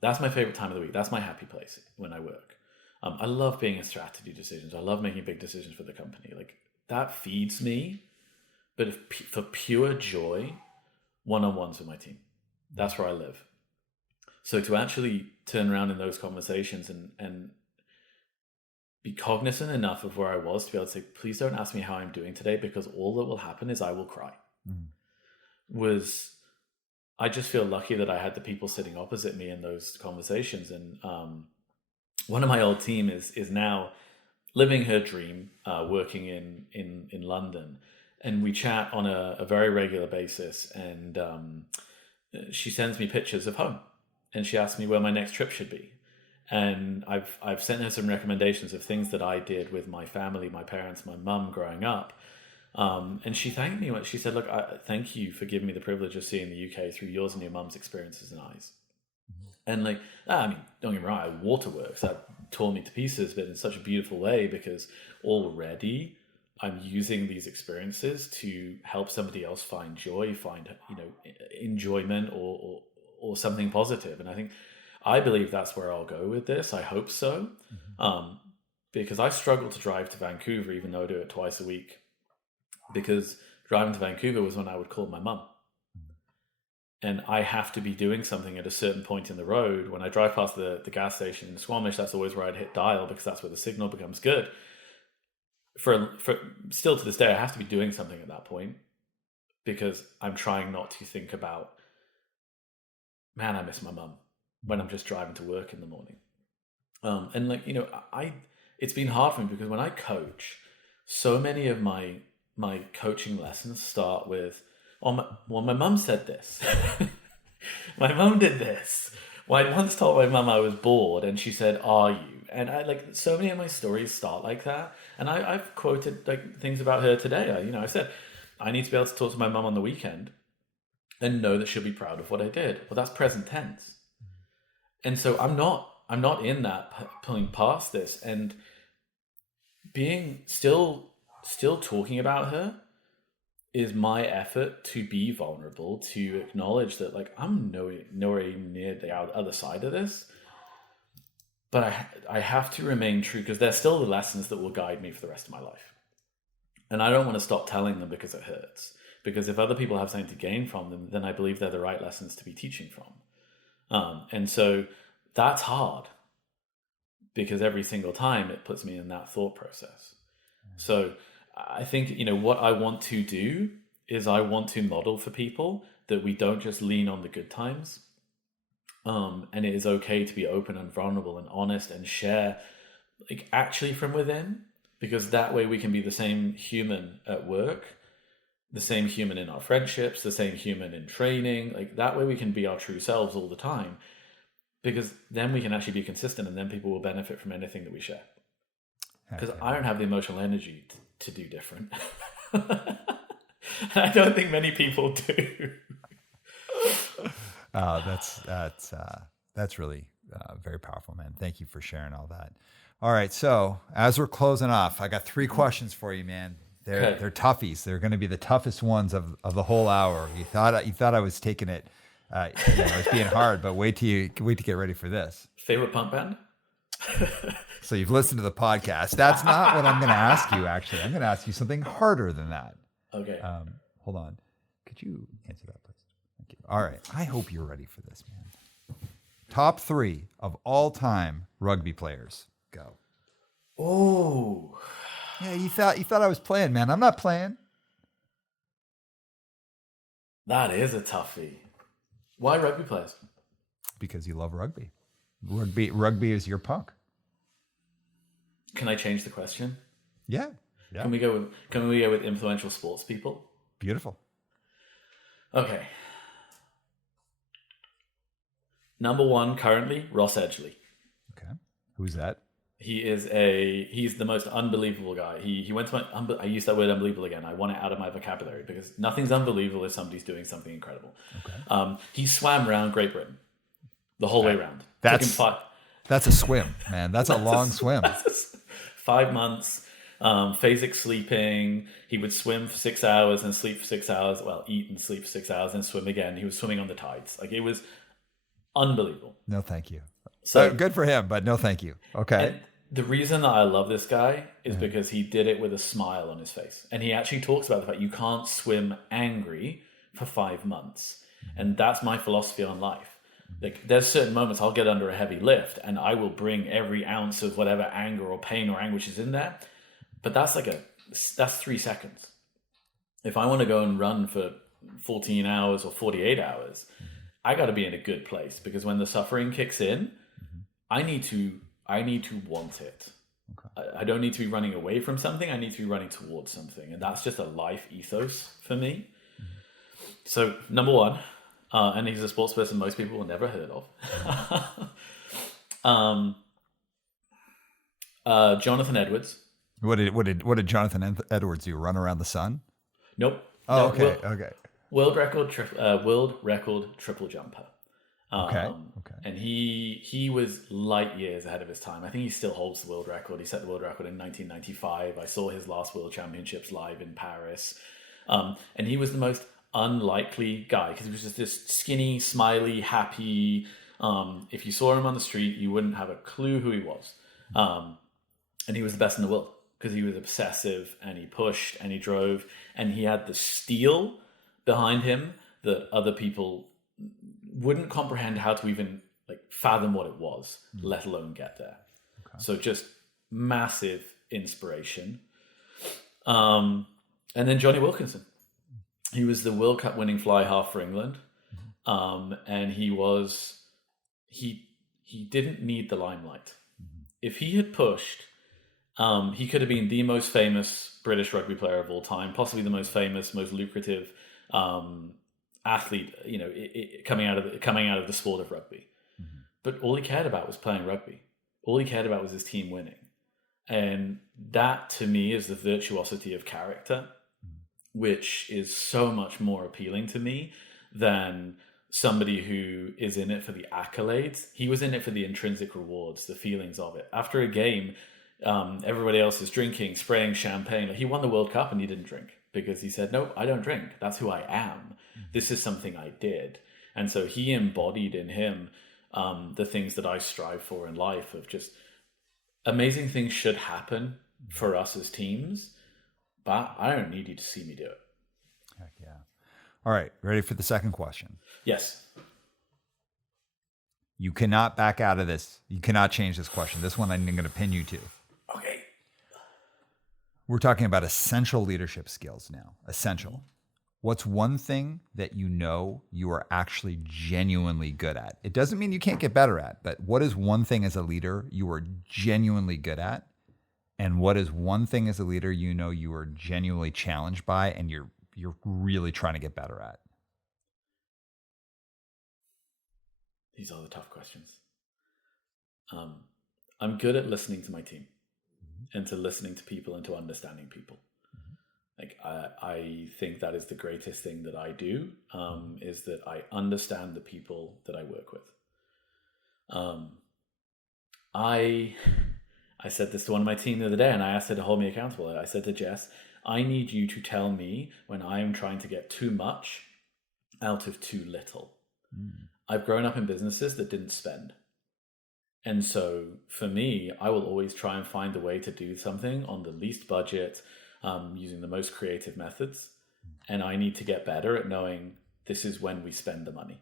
That's my favorite time of the week. That's my happy place when I work. I love being in strategy decisions. I love making big decisions for the company. Like that feeds me. But for pure joy, one-on-ones with my team. That's where I live. So to actually turn around in those conversations and be cognizant enough of where I was to be able to say, please don't ask me how I'm doing today, because all that will happen is I will cry. I just feel lucky that I had the people sitting opposite me in those conversations. And one of my old team is now living her dream, working in London. And we chat on a very regular basis. And she sends me pictures of home. And she asks me where my next trip should be. And I've sent her some recommendations of things that I did with my family, my parents, my mum growing up. And she thanked me. She said, look, thank you for giving me the privilege of seeing the UK through yours and your mum's experiences and eyes. And like, I mean, don't get me wrong, Waterworks, that tore me to pieces, but in such a beautiful way, because already I'm using these experiences to help somebody else find joy, find, enjoyment or something positive. And I believe that's where I'll go with this. I hope so. Because I struggle to drive to Vancouver, even though I do it twice a week. Because driving to Vancouver was when I would call my mum. And I have to be doing something at a certain point in the road. When I drive past the gas station in Squamish, that's always where I'd hit dial, because that's where the signal becomes good. For still to this day, I have to be doing something at that point, because I'm trying not to think about, man, I miss my mum, when I'm just driving to work in the morning. And like, it's been hard for me, because when I coach, so many of my coaching lessons start with, my mum said this. My mum did this. Well, I once told my mum I was bored, and she said, are you? And so many of my stories start like that. And I've quoted like things about her today. I said, I need to be able to talk to my mum on the weekend and know that she'll be proud of what I did. Well, that's present tense. And so I'm not in that pulling past this, and being still talking about her is my effort to be vulnerable, to acknowledge that like I'm nowhere near the other side of this, but I have to remain true, because they're still the lessons that will guide me for the rest of my life. And I don't want to stop telling them because it hurts, because if other people have something to gain from them, then I believe they're the right lessons to be teaching from. And so that's hard, because every single time it puts me in that thought process. So I think, what I want to do is I want to model for people that we don't just lean on the good times. And it is okay to be open and vulnerable and honest and share like actually from within, because that way we can be the same human at work, the same human in our friendships, the same human in training. Like that way we can be our true selves all the time, because then we can actually be consistent, and then people will benefit from anything that we share. Because I don't have the emotional energy to do different. I don't think many people do. That's really very powerful, man. Thank you for sharing all that. All right, so as we're closing off, I got 3 questions for you, man. They're toughies. They're going to be the toughest ones of the whole hour. You thought I was taking it, I was being hard, but wait to get ready for this. Favorite punk band? So you've listened to the podcast. That's not what I'm going to ask you, actually. I'm going to ask you something harder than that. Okay. Hold on. Could you answer that, please? Thank you. All right. I hope you're ready for this, man. Top 3 of all time rugby players. Go. Oh. Yeah, you thought I was playing, man. I'm not playing. That is a toughie. Why rugby players? Because you love rugby. Rugby is your punk. Can I change the question? Yeah. Can we go with influential sports people? Beautiful. Okay. Number 1 currently, Ross Edgley. Okay. Who's that? He's the most unbelievable guy. He went to I use that word unbelievable again. I want it out of my vocabulary, because nothing's unbelievable if somebody's doing something incredible. Okay. He swam around Great Britain the whole way around. That's a swim, man. That's a long swim. 5 months, phasic sleeping. He would swim for 6 hours and sleep for 6 hours. Well, eat and sleep for 6 hours and swim again. He was swimming on the tides. Like, it was unbelievable. No, thank you. So good for him, but no, thank you. Okay. And the reason that I love this guy is because he did it with a smile on his face. And he actually talks about the fact you can't swim angry for 5 months. And that's my philosophy on life. Like there's certain moments I'll get under a heavy lift and I will bring every ounce of whatever anger or pain or anguish is in there. But that's 3 seconds. If I want to go and run for 14 hours or 48 hours, I got to be in a good place, because when the suffering kicks in, I need to want it. Okay. I don't need to be running away from something. I need to be running towards something. And that's just a life ethos for me. So number one, and he's a sports person most people will never heard of. Jonathan Edwards. What did Jonathan Edwards do? Run around the sun? Nope. Oh, no, okay. Okay. World record triple jumper. Okay. And he was light years ahead of his time. I think he still holds the world record. He set the world record in 1995. I saw his last World Championships live in Paris. And he was the most unlikely guy, because he was just this skinny, smiley, happy. If you saw him on the street, you wouldn't have a clue who he was. And he was the best in the world, because he was obsessive and he pushed and he drove and he had the steel behind him that other people wouldn't comprehend how to even fathom what it was, let alone get there. Okay. So just massive inspiration. And then Johnny Wilkinson. He was the World Cup winning fly half for England. And he didn't need the limelight. If he had pushed, he could have been the most famous British rugby player of all time, possibly the most famous, most lucrative athlete, coming out of the sport of rugby. But all he cared about was playing rugby. All he cared about was his team winning. And that, to me, is the virtuosity of character, which is so much more appealing to me than somebody who is in it for the accolades. He was in it for the intrinsic rewards, the feelings of it. After a game, everybody else is drinking, spraying champagne. He won the World Cup and he didn't drink, because he said, no, I don't drink. That's who I am. This is something I did. And so he embodied in him the things that I strive for in life, of just amazing things should happen for us as teams, but I don't need you to see me do it. Heck yeah. All right. Ready for the second question? Yes. You cannot back out of this. You cannot change this question. This one I'm going to pin you to. Okay. We're talking about essential leadership skills now. Essential. What's one thing that you are actually genuinely good at? It doesn't mean you can't get better at, but what is one thing as a leader you are genuinely good at? And what is one thing as a leader you are genuinely challenged by and you're really trying to get better at? These are the tough questions. I'm good at listening to my team and to listening to people and to understanding people. I think that is the greatest thing that I do, is that I understand the people that I work with. I said this to one of my team the other day, and I asked her to hold me accountable. I said to Jess, I need you to tell me when I am trying to get too much out of too little. I've grown up in businesses that didn't spend. And so for me, I will always try and find a way to do something on the least budget, using the most creative methods. And I need to get better at knowing this is when we spend the money.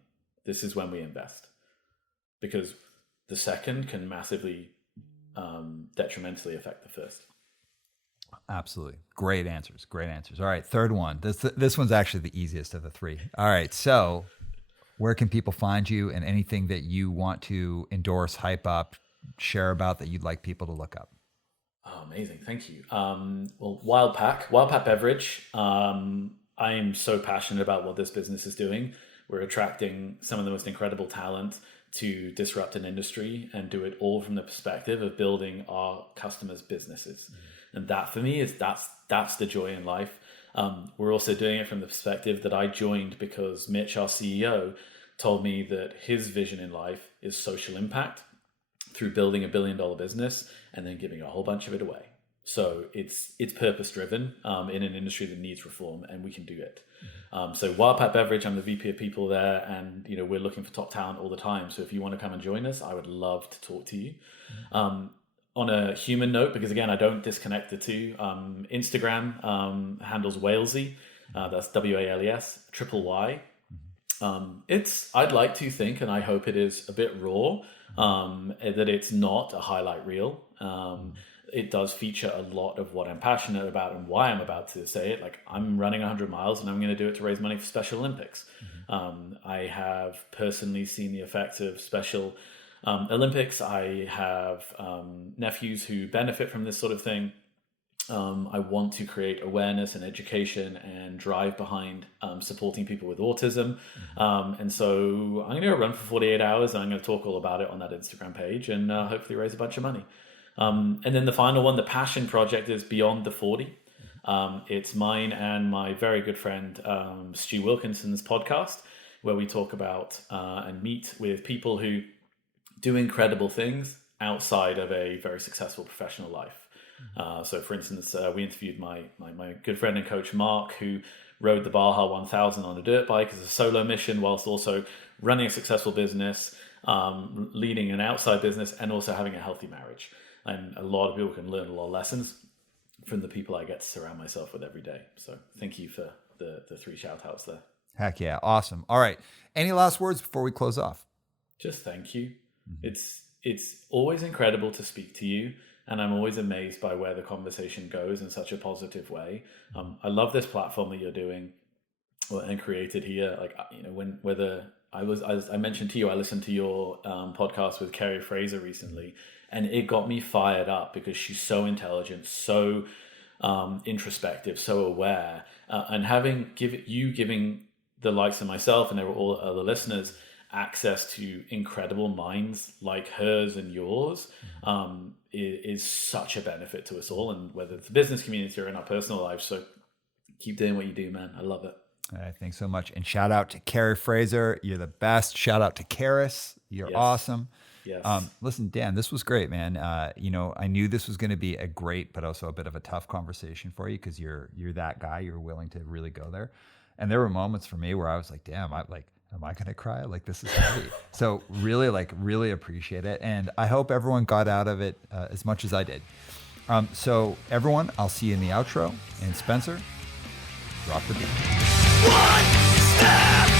This is when we invest. Because the second can massively detrimentally affect the first. Absolutely. Great answers. All right. Third one. This one's actually the easiest of the three. All right. So where can people find you, and anything that you want to endorse, hype up, share about that you'd like people to look up? Oh, amazing. Thank you. Well, Wildpack Beverage. I am so passionate about what this business is doing. We're attracting some of the most incredible talent to disrupt an industry and do it all from the perspective of building our customers' businesses. And that for me that's the joy in life. We're also doing it from the perspective that I joined because Mitch, our CEO, told me that his vision in life is social impact through building $1 billion business and then giving a whole bunch of it away. So it's purpose driven in an industry that needs reform, and we can do it. So Wildpack Beverage, I'm the VP of people there, and we're looking for top talent all the time. So if you want to come and join us, I would love to talk to you. On a human note, because again, I don't disconnect the two, Instagram handles Walesy, that's WALES, triple Y. I'd like to think, and I hope it is a bit raw, that it's not a highlight reel. It does feature a lot of what I'm passionate about and why I'm about to say it. Like, I'm running 100 miles and I'm going to do it to raise money for Special Olympics. I have personally seen the effects of Special Olympics. I have nephews who benefit from this sort of thing. I want to create awareness and education and drive behind supporting people with autism. And so I'm going to go run for 48 hours and I'm going to talk all about it on that Instagram page and hopefully raise a bunch of money. And then the final one, the passion project, is Beyond the 40. It's mine and my very good friend Stu Wilkinson's podcast, where we talk about and meet with people who do incredible things outside of a very successful professional life. So for instance, we interviewed my good friend and coach Mark, who rode the Baja 1000 on a dirt bike as a solo mission, whilst also running a successful business, leading an outside business, and also having a healthy marriage. And a lot of people can learn a lot of lessons from the people I get to surround myself with every day. So thank you for the 3 shout outs there. Heck yeah. Awesome. All right. Any last words before we close off? Just thank you. It's always incredible to speak to you. And I'm always amazed by where the conversation goes in such a positive way. I love this platform that you're doing and created here. Like, I mentioned to you, I listened to your podcast with Carrie Fraser recently, and it got me fired up because she's so intelligent, so introspective, so aware, and giving the likes of myself and all other listeners access to incredible minds like hers and yours is such a benefit to us all, and whether it's the business community or in our personal lives. So keep doing what you do, man. I love it. All right, thanks so much. And shout out to Carrie Fraser. You're the best. Shout out to Karis. You're awesome. Yes. Listen, Dan, this was great, man. I knew this was going to be a great, but also a bit of a tough conversation for you because you're that guy. You're willing to really go there. And there were moments for me where I was like, damn, am I going to cry? Like, this is heavy. So really appreciate it. And I hope everyone got out of it as much as I did. So everyone, I'll see you in the outro. And Spencer, drop the beat. One step